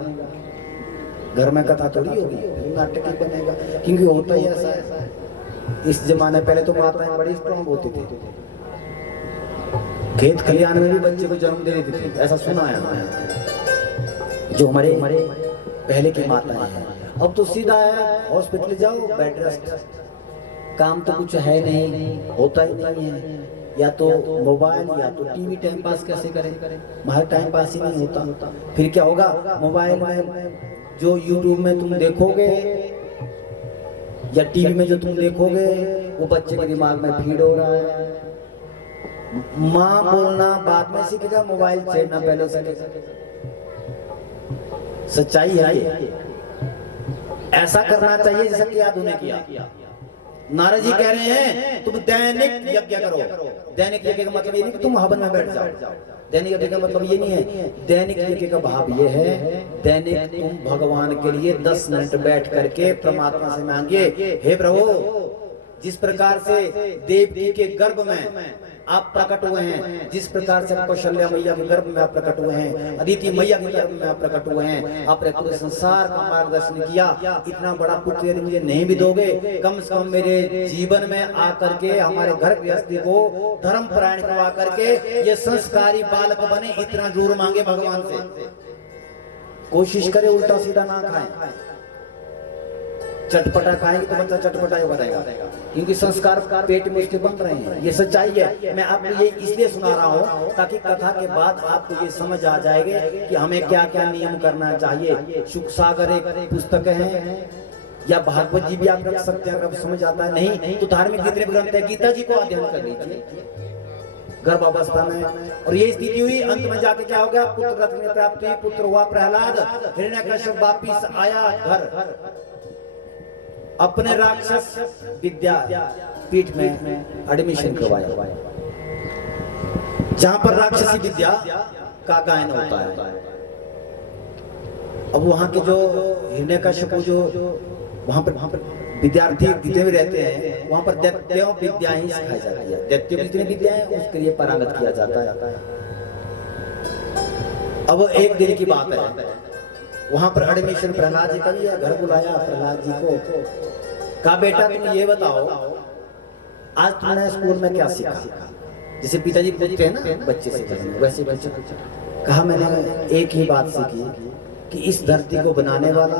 घर में कथा थोड़ी होगी, नाटक ही बनेगा। क्योंकि होता ही ऐसा है। इस जमाने पहले तो माताएं बड़ी स्ट्रांग होती थी, खेत खलियान में भी बच्चे को जन्म दे देती थी, ऐसा सुना है जो हमारे पहले की माताएं हैं। अब तो सीधा है, हॉस्पिटल जाओ, बेड रेस्ट, काम तो कुछ है नहीं, होता ही नहीं है। या तो मोबाइल या तो टीवी, टाइम पास कैसे करें? हमारा टाइम पास ही नहीं होता। फिर क्या होगा? मोबाइल में जो यूट्यूब में तुम देखोगे या टीवी में जो तुम देखोगे, वो बच्चे के दिमाग में फीड हो रहा है। माँ बोलना बाद में सीखेगा, मोबाइल छेड़ना पहले सीखेगा। सच्चाई है ये। ऐसा करना चाहिए जैसा कि याद उन्हें किया। नारद जी कह रहे हैं तुम दैनिक यज्ञ करो। दैनिक यज्ञ का मतलब ये नहीं कि तुम हवन में बैठ जाओ। दैनिक यज्ञ का मतलब ये नहीं है। दैनिक यज्ञ का भाव ये है, दैनिक तुम भगवान के लिए 10 मिनट बैठ करके परमात्मा से मांगिए, हे प्रभु, जिस प्रकार से देवकी के गर्भ में आप प्रकट हुए हैं, जिस प्रकार से कौशल्या मैया के गर्भ में आप प्रकट हुए हैं, अदिति मैया के गर्भ में आप प्रकट हुए हैं, आपने पूरे संसार का मार्गदर्शन किया, इतना बड़ा पुत्र यदि मुझे नहीं भी दोगे, कम से कम मेरे जीवन में आकर के हमारे घर गृहस्थी को धर्म परायण करवा करके ये संस्कारी बालक बने, इतना जरूर मांगे भगवान से। कोशिश करे उल्टा सीधा ना खाएं। चटपटा खाएंगे तो बच्चा चटपटा ही बनेगा, क्योंकि संस्कार पेट में उसके बन रहे हैं। ये सच्चाई है। मैं आपको ये इसलिए सुना रहा हूँ ताकि कथा के बाद आपको ये समझ आ जाएगा कि हमें क्या क्या नियम करना चाहिए। सुख सागर एक पुस्तक है, या भागवत जी भी आप रख सकते हैं अगर समझ आता है। नहीं तो धार्मिक जितने ग्रंथ है, गीता जी को अध्ययन कर लीजिए गर्भावस्था में। और ये स्थिति हुई, अंत में जाके क्या हो गया? पुत्र रत्न की प्राप्ति, पुत्र हुआ प्रहलाद। हिरण्यकश्यप वापिस आया घर, अपने राक्षस विद्या पीठ में एडमिशन करवाया, जहां पर राक्षसी विद्या का गायन होता है। अब वहां के जो हिरण्यकश्यप जो वहां पर विद्यार्थी जितने भी रहते हैं, वहां पर दैत्यों विद्या ही सिखाई जाती है। दैत्यों की जितनी विद्या है उसके लिए पारंगत किया जाता है। अब एक दिन की बात है, वहां पर एडमिशन प्रहलाद जी का भी घर बुलाया। प्रहलाद जी को कहा, बेटा तुम ये बताओ आज तुमने स्कूल में क्या सीखा? जैसे पिताजी पूछते हैं ना बच्चे से, वैसे बच्चे कहा, मैंने एक ही बात सीखी कि इस धरती को बनाने वाला,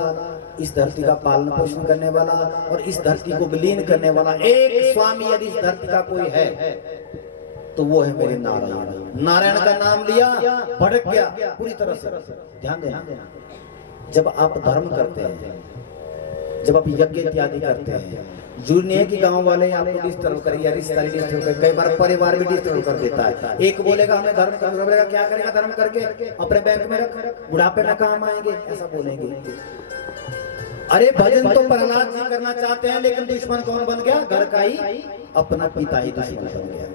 इस धरती का पालन पोषण करने वाला और इस धरती को विलीन करने वाला एक स्वामी यदि इस धरती का कोई है तो वो है मेरे नारायण। नारायण का नाम लिया, भड़क गया पूरी तरह से। ध्यान देना, जब आप धर्म करते हैं, जब आप यज्ञ इत्यादि करते हैं, जरूरी नहीं है कि गांव वाले आपको डिस्टर्ब करें या रिश्तेदारी डिस्टर्ब करें। कई बार परिवार भी डिस्टर्ब कर देता है। एक बोलेगा हमें धर्म करना, बोलेगा क्या करेगा धर्म करके? अपने बैंक में रख, बुढ़ापे में काम आएंगे, ऐसा बोलेंगे। अरे भजन तो प्रहलाद जी करना चाहते हैं, लेकिन दुश्मन कौन बन गया? घर का ही अपना पिता ही दुश्मन बन गया।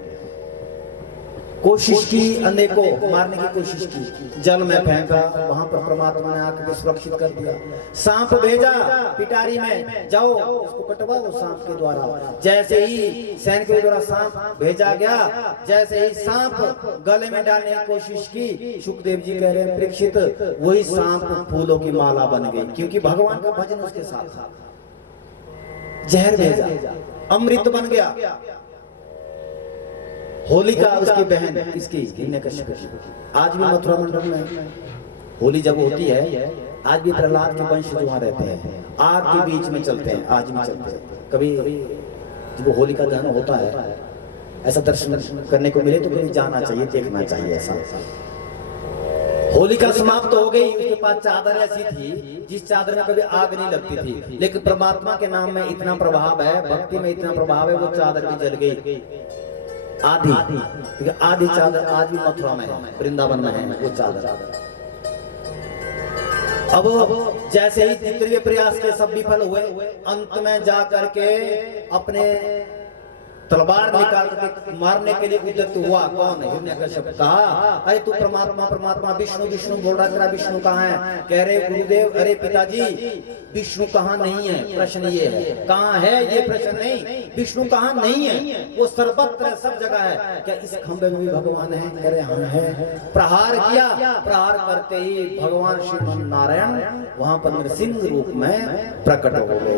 कोशिश की, अनेकों मारने की कोशिश की, जल में फेंका, वहां पर परमात्मा ने आकर सुरक्षित कर दिया। सांप भेजा पिटारी में, जाओ उसको कटवाओ सांप के द्वारा। जैसे ही सैनिक के द्वारा सांप भेजा गया, जैसे ही सांप गले में डालने की कोशिश की, सुखदेव जी कह रहे हैं परीक्षित, वही सांप फूलों की माला बन गई, क्योंकि भगवान का भजन उसके साथ था। जहर भेजा, अमृत बन गया। होलिका उसकी बहन किसकी? हिरण्यकश्यप की। आज भी मथुरा मंडल में होली जब होती है, आज भी प्रहलाद के वंश जो वहां रहते हैं आग के बीच में चलते हैं, आज भी चलते हैं। कभी जब होलिका दहन होता है, ऐसा दर्शन करने को मिले तो कभी जाना चाहिए, देखना चाहिए। ऐसा होलिका समाप्त हो गई, उसके पास चादर ऐसी थी जिस चादर में कभी आग नहीं लगती थी, लेकिन परमात्मा के नाम में इतना प्रभाव है, भक्ति में इतना प्रभाव है, वो चादर भी जल गई। आधी चादर आज भी मथुरा में है, वृंदावन में है वो चादर। अब जैसे ही जितने प्रयास के सब विफल हुए, अंत में जा करके अपने तलवार निकाल के मारने के लिए उद्यत हुआ। कौन? हिरण्यकश्यप। कहा अरे तू परमात्मा परमात्मा विष्णु विष्णु बोल रहा, तेरा विष्णु कहाँ है? कह रहे गुरुदेव अरे पिताजी विष्णु कहाँ नहीं है, प्रश्न ये है। कहाँ है ये प्रश्न नहीं, विष्णु कहाँ नहीं है, वो सर्वत्र सब जगह है। क्या इस खंबे में भी भगवान है? कह रहे हाँ है। प्रहार किया, प्रहार करते ही भगवान श्री नारायण वहां पर नृसिंह रूप में प्रकट हो गए।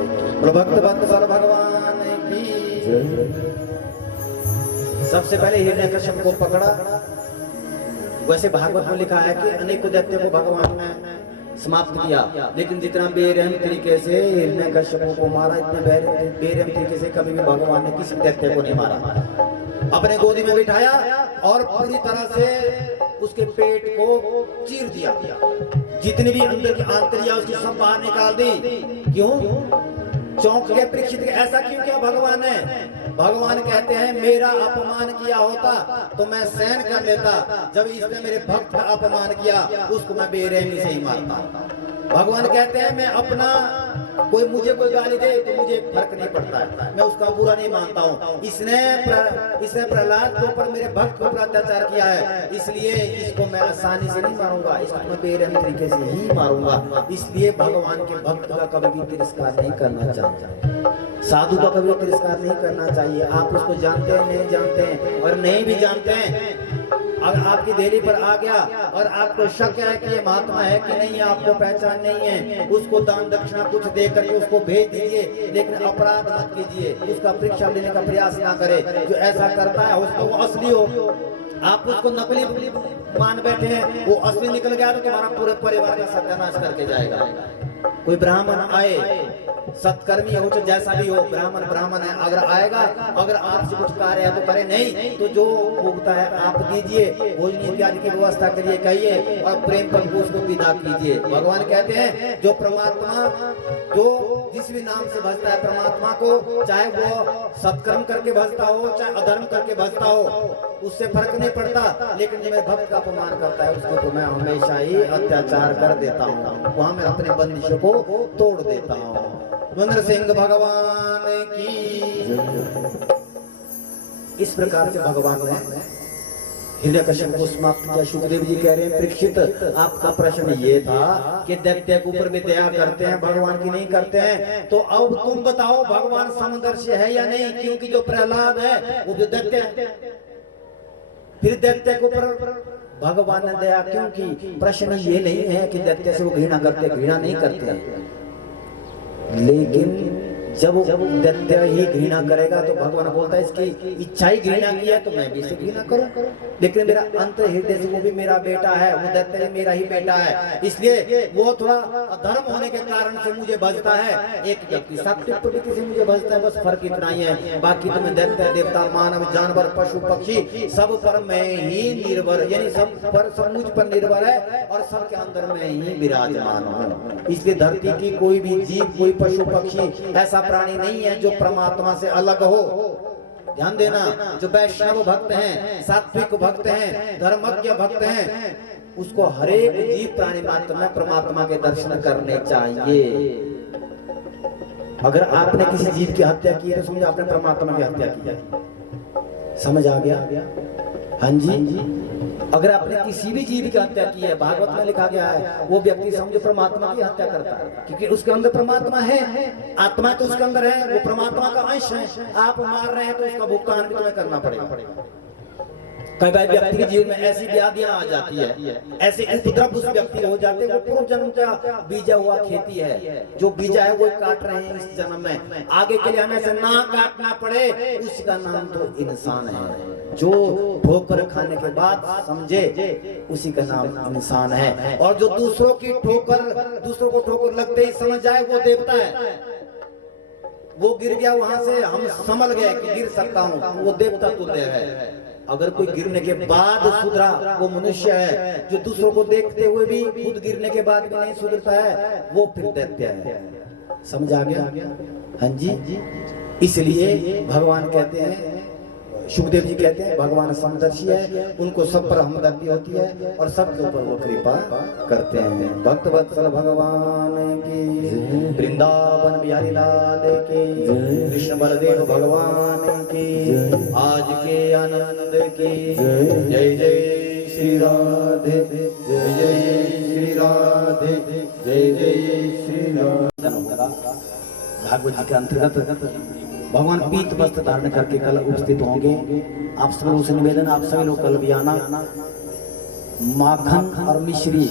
भक्त भक्त भगवान की सबसे पहले हिरण्यकश्यप को पकड़ा। वैसे भागवत में लिखा है कि अनेक दैत्य को भगवान ने समाप्त किया, लेकिन जितना बेरहम तरीके से हिरण्यकश्यप को मारा, इतने बेरहम तरीके से कभी भी भगवान ने किसी दैत्य को नहीं मारा। अपने गोदी में बिठाया और पूरी तरह से उसके पेट को चीर दिया, जितनी भी अंदर की आंतरिया उसकी सब बाहर निकाल दी। क्यों? चौंक के परीक्षित के ऐसा क्यों किया भगवान ने? भगवान कहते हैं मेरा अपमान किया होता तो मैं सहन कर लेता, जब इसने मेरे भक्त का अपमान किया उसको मैं बेरहमी से ही मारता। भगवान कहते हैं मैं अपना मुझे कोई गाली दे तो मुझे फर्क नहीं पड़ता है, मैं उसका बुरा नहीं मानता हूँ। इसने प्रहलाद के ऊपर मेरे भक्त के ऊपर अत्याचार किया है, इसलिए इसको मैं आसानी से नहीं मारूंगा, इसको मैं बेरहम तरीके से ही मारूंगा। इसलिए भगवान के भक्त का कभी भी तिरस्कार नहीं करना चाहिए, साधु का कभी तिरस्कार नहीं करना चाहिए। आप उसको जानते हैं नहीं जानते हैं, और नहीं भी जानते हैं, अगर आपकी देरी पर आ गया और आपको शक है कि ये महात्मा है कि नहीं, आपको पहचान नहीं है, उसको दान दक्षिणा कुछ दे करके उसको भेज दीजिए, लेकिन अपराध मत कीजिए, उसका परीक्षा लेने का प्रयास ना करे। जो ऐसा करता है उसको वो असली हो, आप उसको नकली मान बैठे हैं, वो असली निकल गया तो तुम्हारा पूरे परिवार का सत्यानाश करके जाएगा। कोई ब्राह्मण आए, सत्कर्मी हो तो जैसा भी हो, ब्राह्मण ब्राह्मण है, अगर आएगा, अगर आपसे कुछ कार्य है तो करे, नहीं तो जो भोगता है आप दीजिए, भोजन इत्यादि की व्यवस्था करिए, कहिए और प्रेम पर उसको विदा कीजिए। भगवान कहते हैं जो परमात्मा जो जिस भी नाम से भजता है परमात्मा को, चाहे वो सत्कर्म करके भजता हो चाहे अधर्म करके भजता हो, उससे फर्क नहीं पड़ता, लेकिन जो मेरे भक्त का अपमान करता है उसको तो मैं हमेशा ही अत्याचार कर देता हूँ, वहां मैं अपने बंदिशों को तोड़ देता हूँ। नरसिंह भगवान की। इस प्रकार से भगवान ने हिरण्यकश्यप को समाप्त किया। सुखदेव जी कह रहे हैं परीक्षित आपका प्रश्न ये था कि दैत्य के ऊपर भी दया करते हैं, भगवान की नहीं करते हैं, तो अब तुम बताओ भगवान समदर्शी है या नहीं? क्योंकि जो प्रहलाद है वो भी दैत्य है, फिर दैत्य के ऊपर भगवान ने दया क्यों की? प्रश्न ये नहीं है कि दैत्य से वो घृणा करते, घृणा नहीं करते, लेकिन जब दैत्य ही घृणा करेगा तो भगवान बोलता है इसकी इच्छा ही घृणा की है तो मैं भी इसे घृणा करूं, लेकिन मेरा अंतर हृदय से वो भी मेरा बेटा है, वो दैत्य मेरा ही बेटा है, इसलिए वो थोड़ा अधर्म होने के कारण से मुझे भजता है। एक व्यक्ति सात्विक प्रवृत्ति से मुझे भजता है, बस फर्क इतना ही है। बाकी तो मैं दैत्य देवता मानव जानवर पशु पक्षी सब पर मैं ही निर्भर, यानी सब मुझ पर निर्भर है और सबके अंदर मैं ही विराजमान हूँ। इसलिए धरती की कोई भी जीव, कोई पशु पक्षी ऐसा प्राणी नहीं है जो परमात्मा से अलग हो। ध्यान देना, जो वैष्णव भक्त हैं, सात्विक भक्त हैं, धर्मज्ञ भक्त हैं, उसको हर एक जीव प्राणी मात्र में परमात्मा के दर्शन करने चाहिए। अगर आपने किसी जीव की हत्या की है तो समझो आपने परमात्मा की हत्या की है। समझ आ गया? हाँ जी। अगर आपने किसी भी जीव की हत्या की है, भागवत में लिखा गया है, वो व्यक्ति समझो परमात्मा की हत्या करता है, क्योंकि उसके अंदर परमात्मा है, आत्मा तो उसके अंदर है, वो परमात्मा का अंश है। आप मार रहे हैं तो उसका भुगतान भी तुम्हें करना पड़ेगा। कई बार व्यक्ति के जीवन में ऐसी व्याधियां आ जाती है, ऐसे उपद्रव उस व्यक्ति हो जाते हैं, वो पूर्व जन्म का बीजा हुआ खेती है, जो बीजा है वो काट रहे हैं इस जन्म में, आगे के लिए हमें ऐसे ना काटना पड़े, उसका नाम तो इंसान है। जो ठोकर खाने के बाद समझे उसी का नाम इंसान है। और जो दूसरों की ठोकर, दूसरों को ठोकर लगते ही समझ जाए वो देवता है। वो गिर गया वहां से, हम समझ गए कि गिर सकता हूँ, वो देवता तुल्य है। अगर कोई गिरने के बाद सुधरा वो मनुष्य है। जो दूसरों को देखते हुए भी खुद गिरने के बाद भी नहीं सुधरता है, वो फिर दैत्य है। समझ आ गया? हाँ जी। इसलिए भगवान कहते हैं, सुखदेव जी कहते हैं भगवान समदर्शी है, उनको सब पर हमदर्दी होती है और सबके ऊपर वो कृपा करते हैं। भक्त वत्सल भगवान की, वृंदावन बिहारी लाल की, कृष्ण बलदेव भगवान की, आज के आनंद की जय जय श्री राधे, जय जय श्री राधे, जय जय श्री राधे। भागवत जी के अंतर्गत भगवान पीत वस्त्र धारण करके कल उपस्थित होंगे। आप सब लोगों से निवेदन, आप सभी लोग कल भी आना। माखन और मिश्री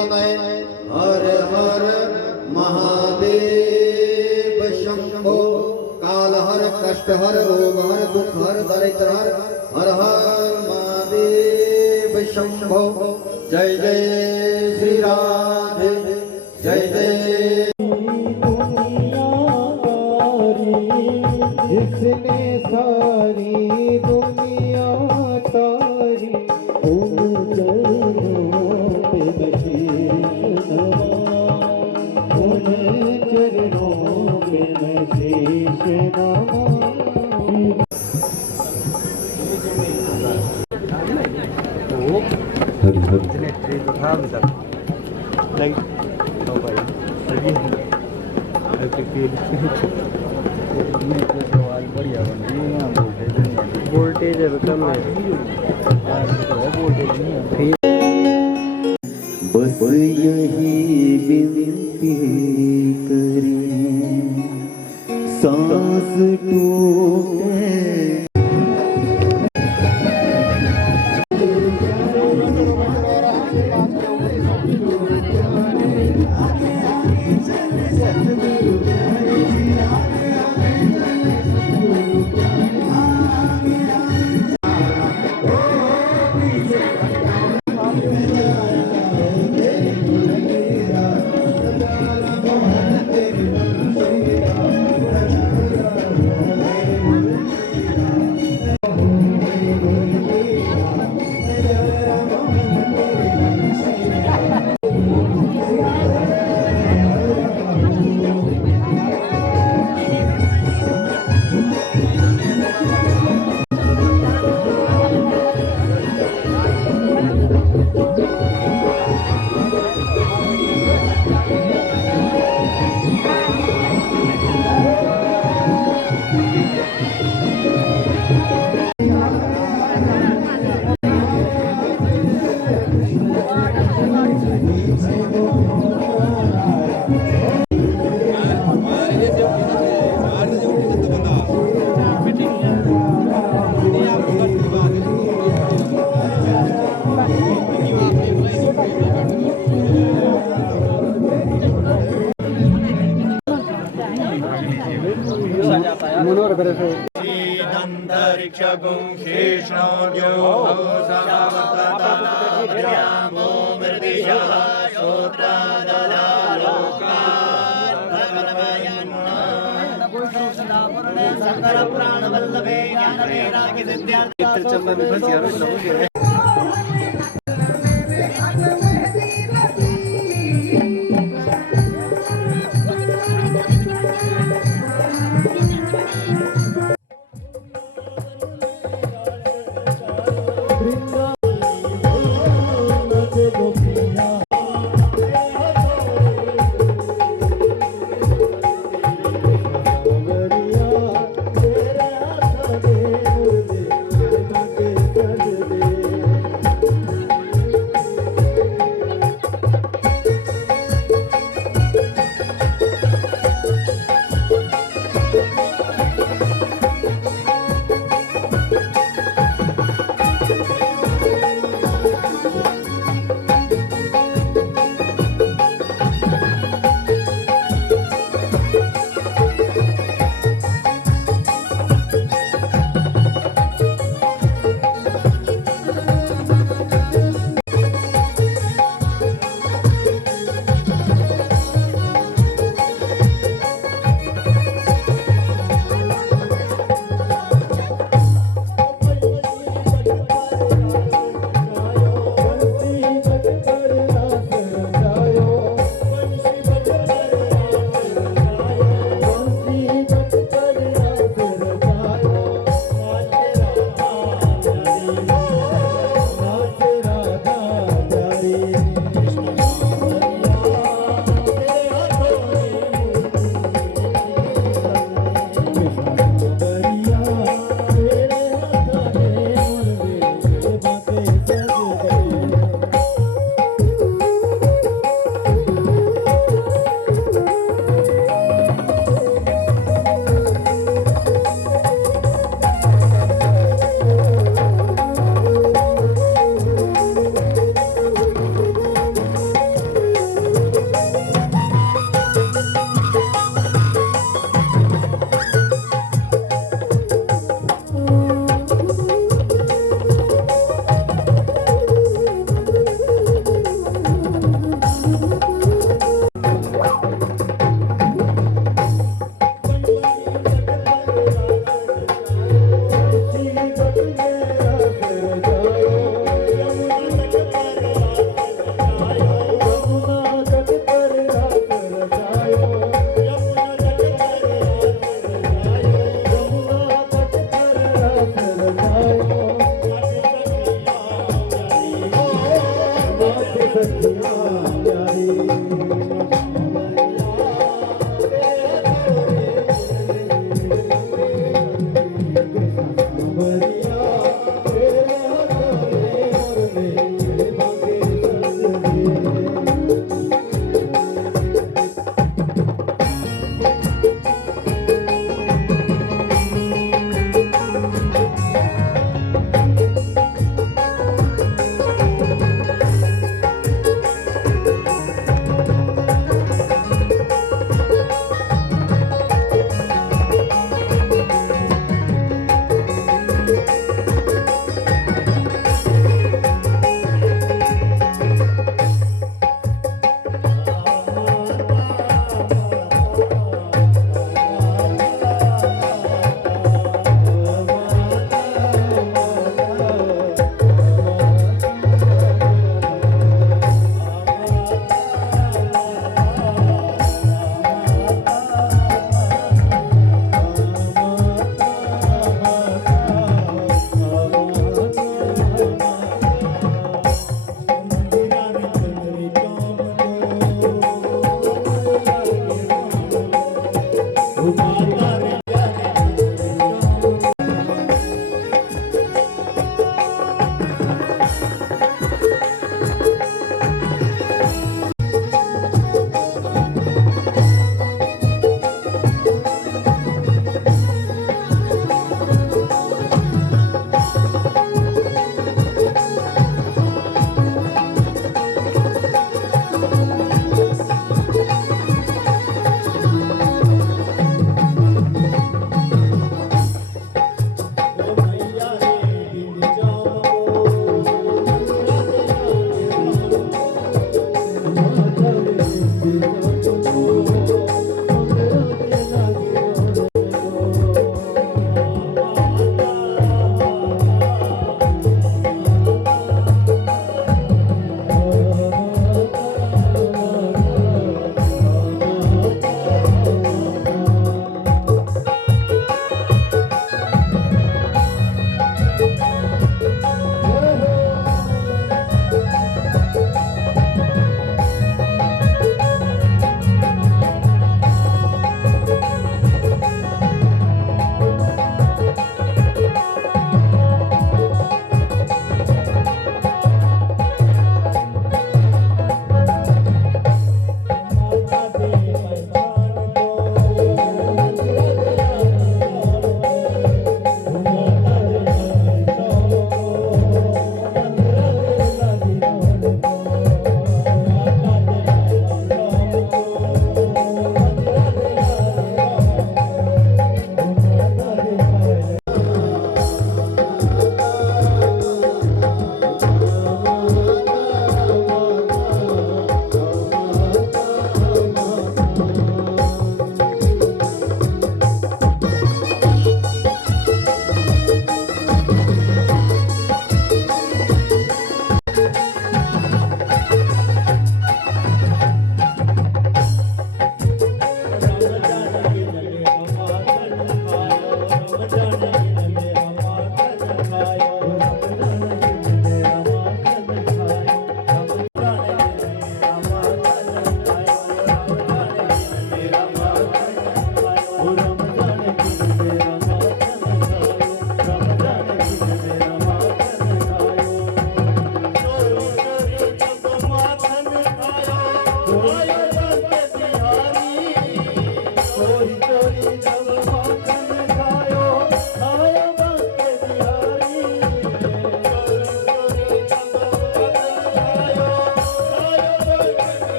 पतये हर हर महादेव शंभो काल हर कष्ट हर रोग हर दुख हर दरिद्र हर हर हर महादेव शंभो जय जय श्री राधे जय जय जिसने सारी दुनिया तारी उन चरणों पे शीश नवाऊं, उन चरणों पे मैं शीश नवाऊं। हरि हरि वोल्टेज कम है बस यही विनती करें सांस टूटे शंकर प्राण वल्लभे ज्ञान वैराग्य सिद्धार्थ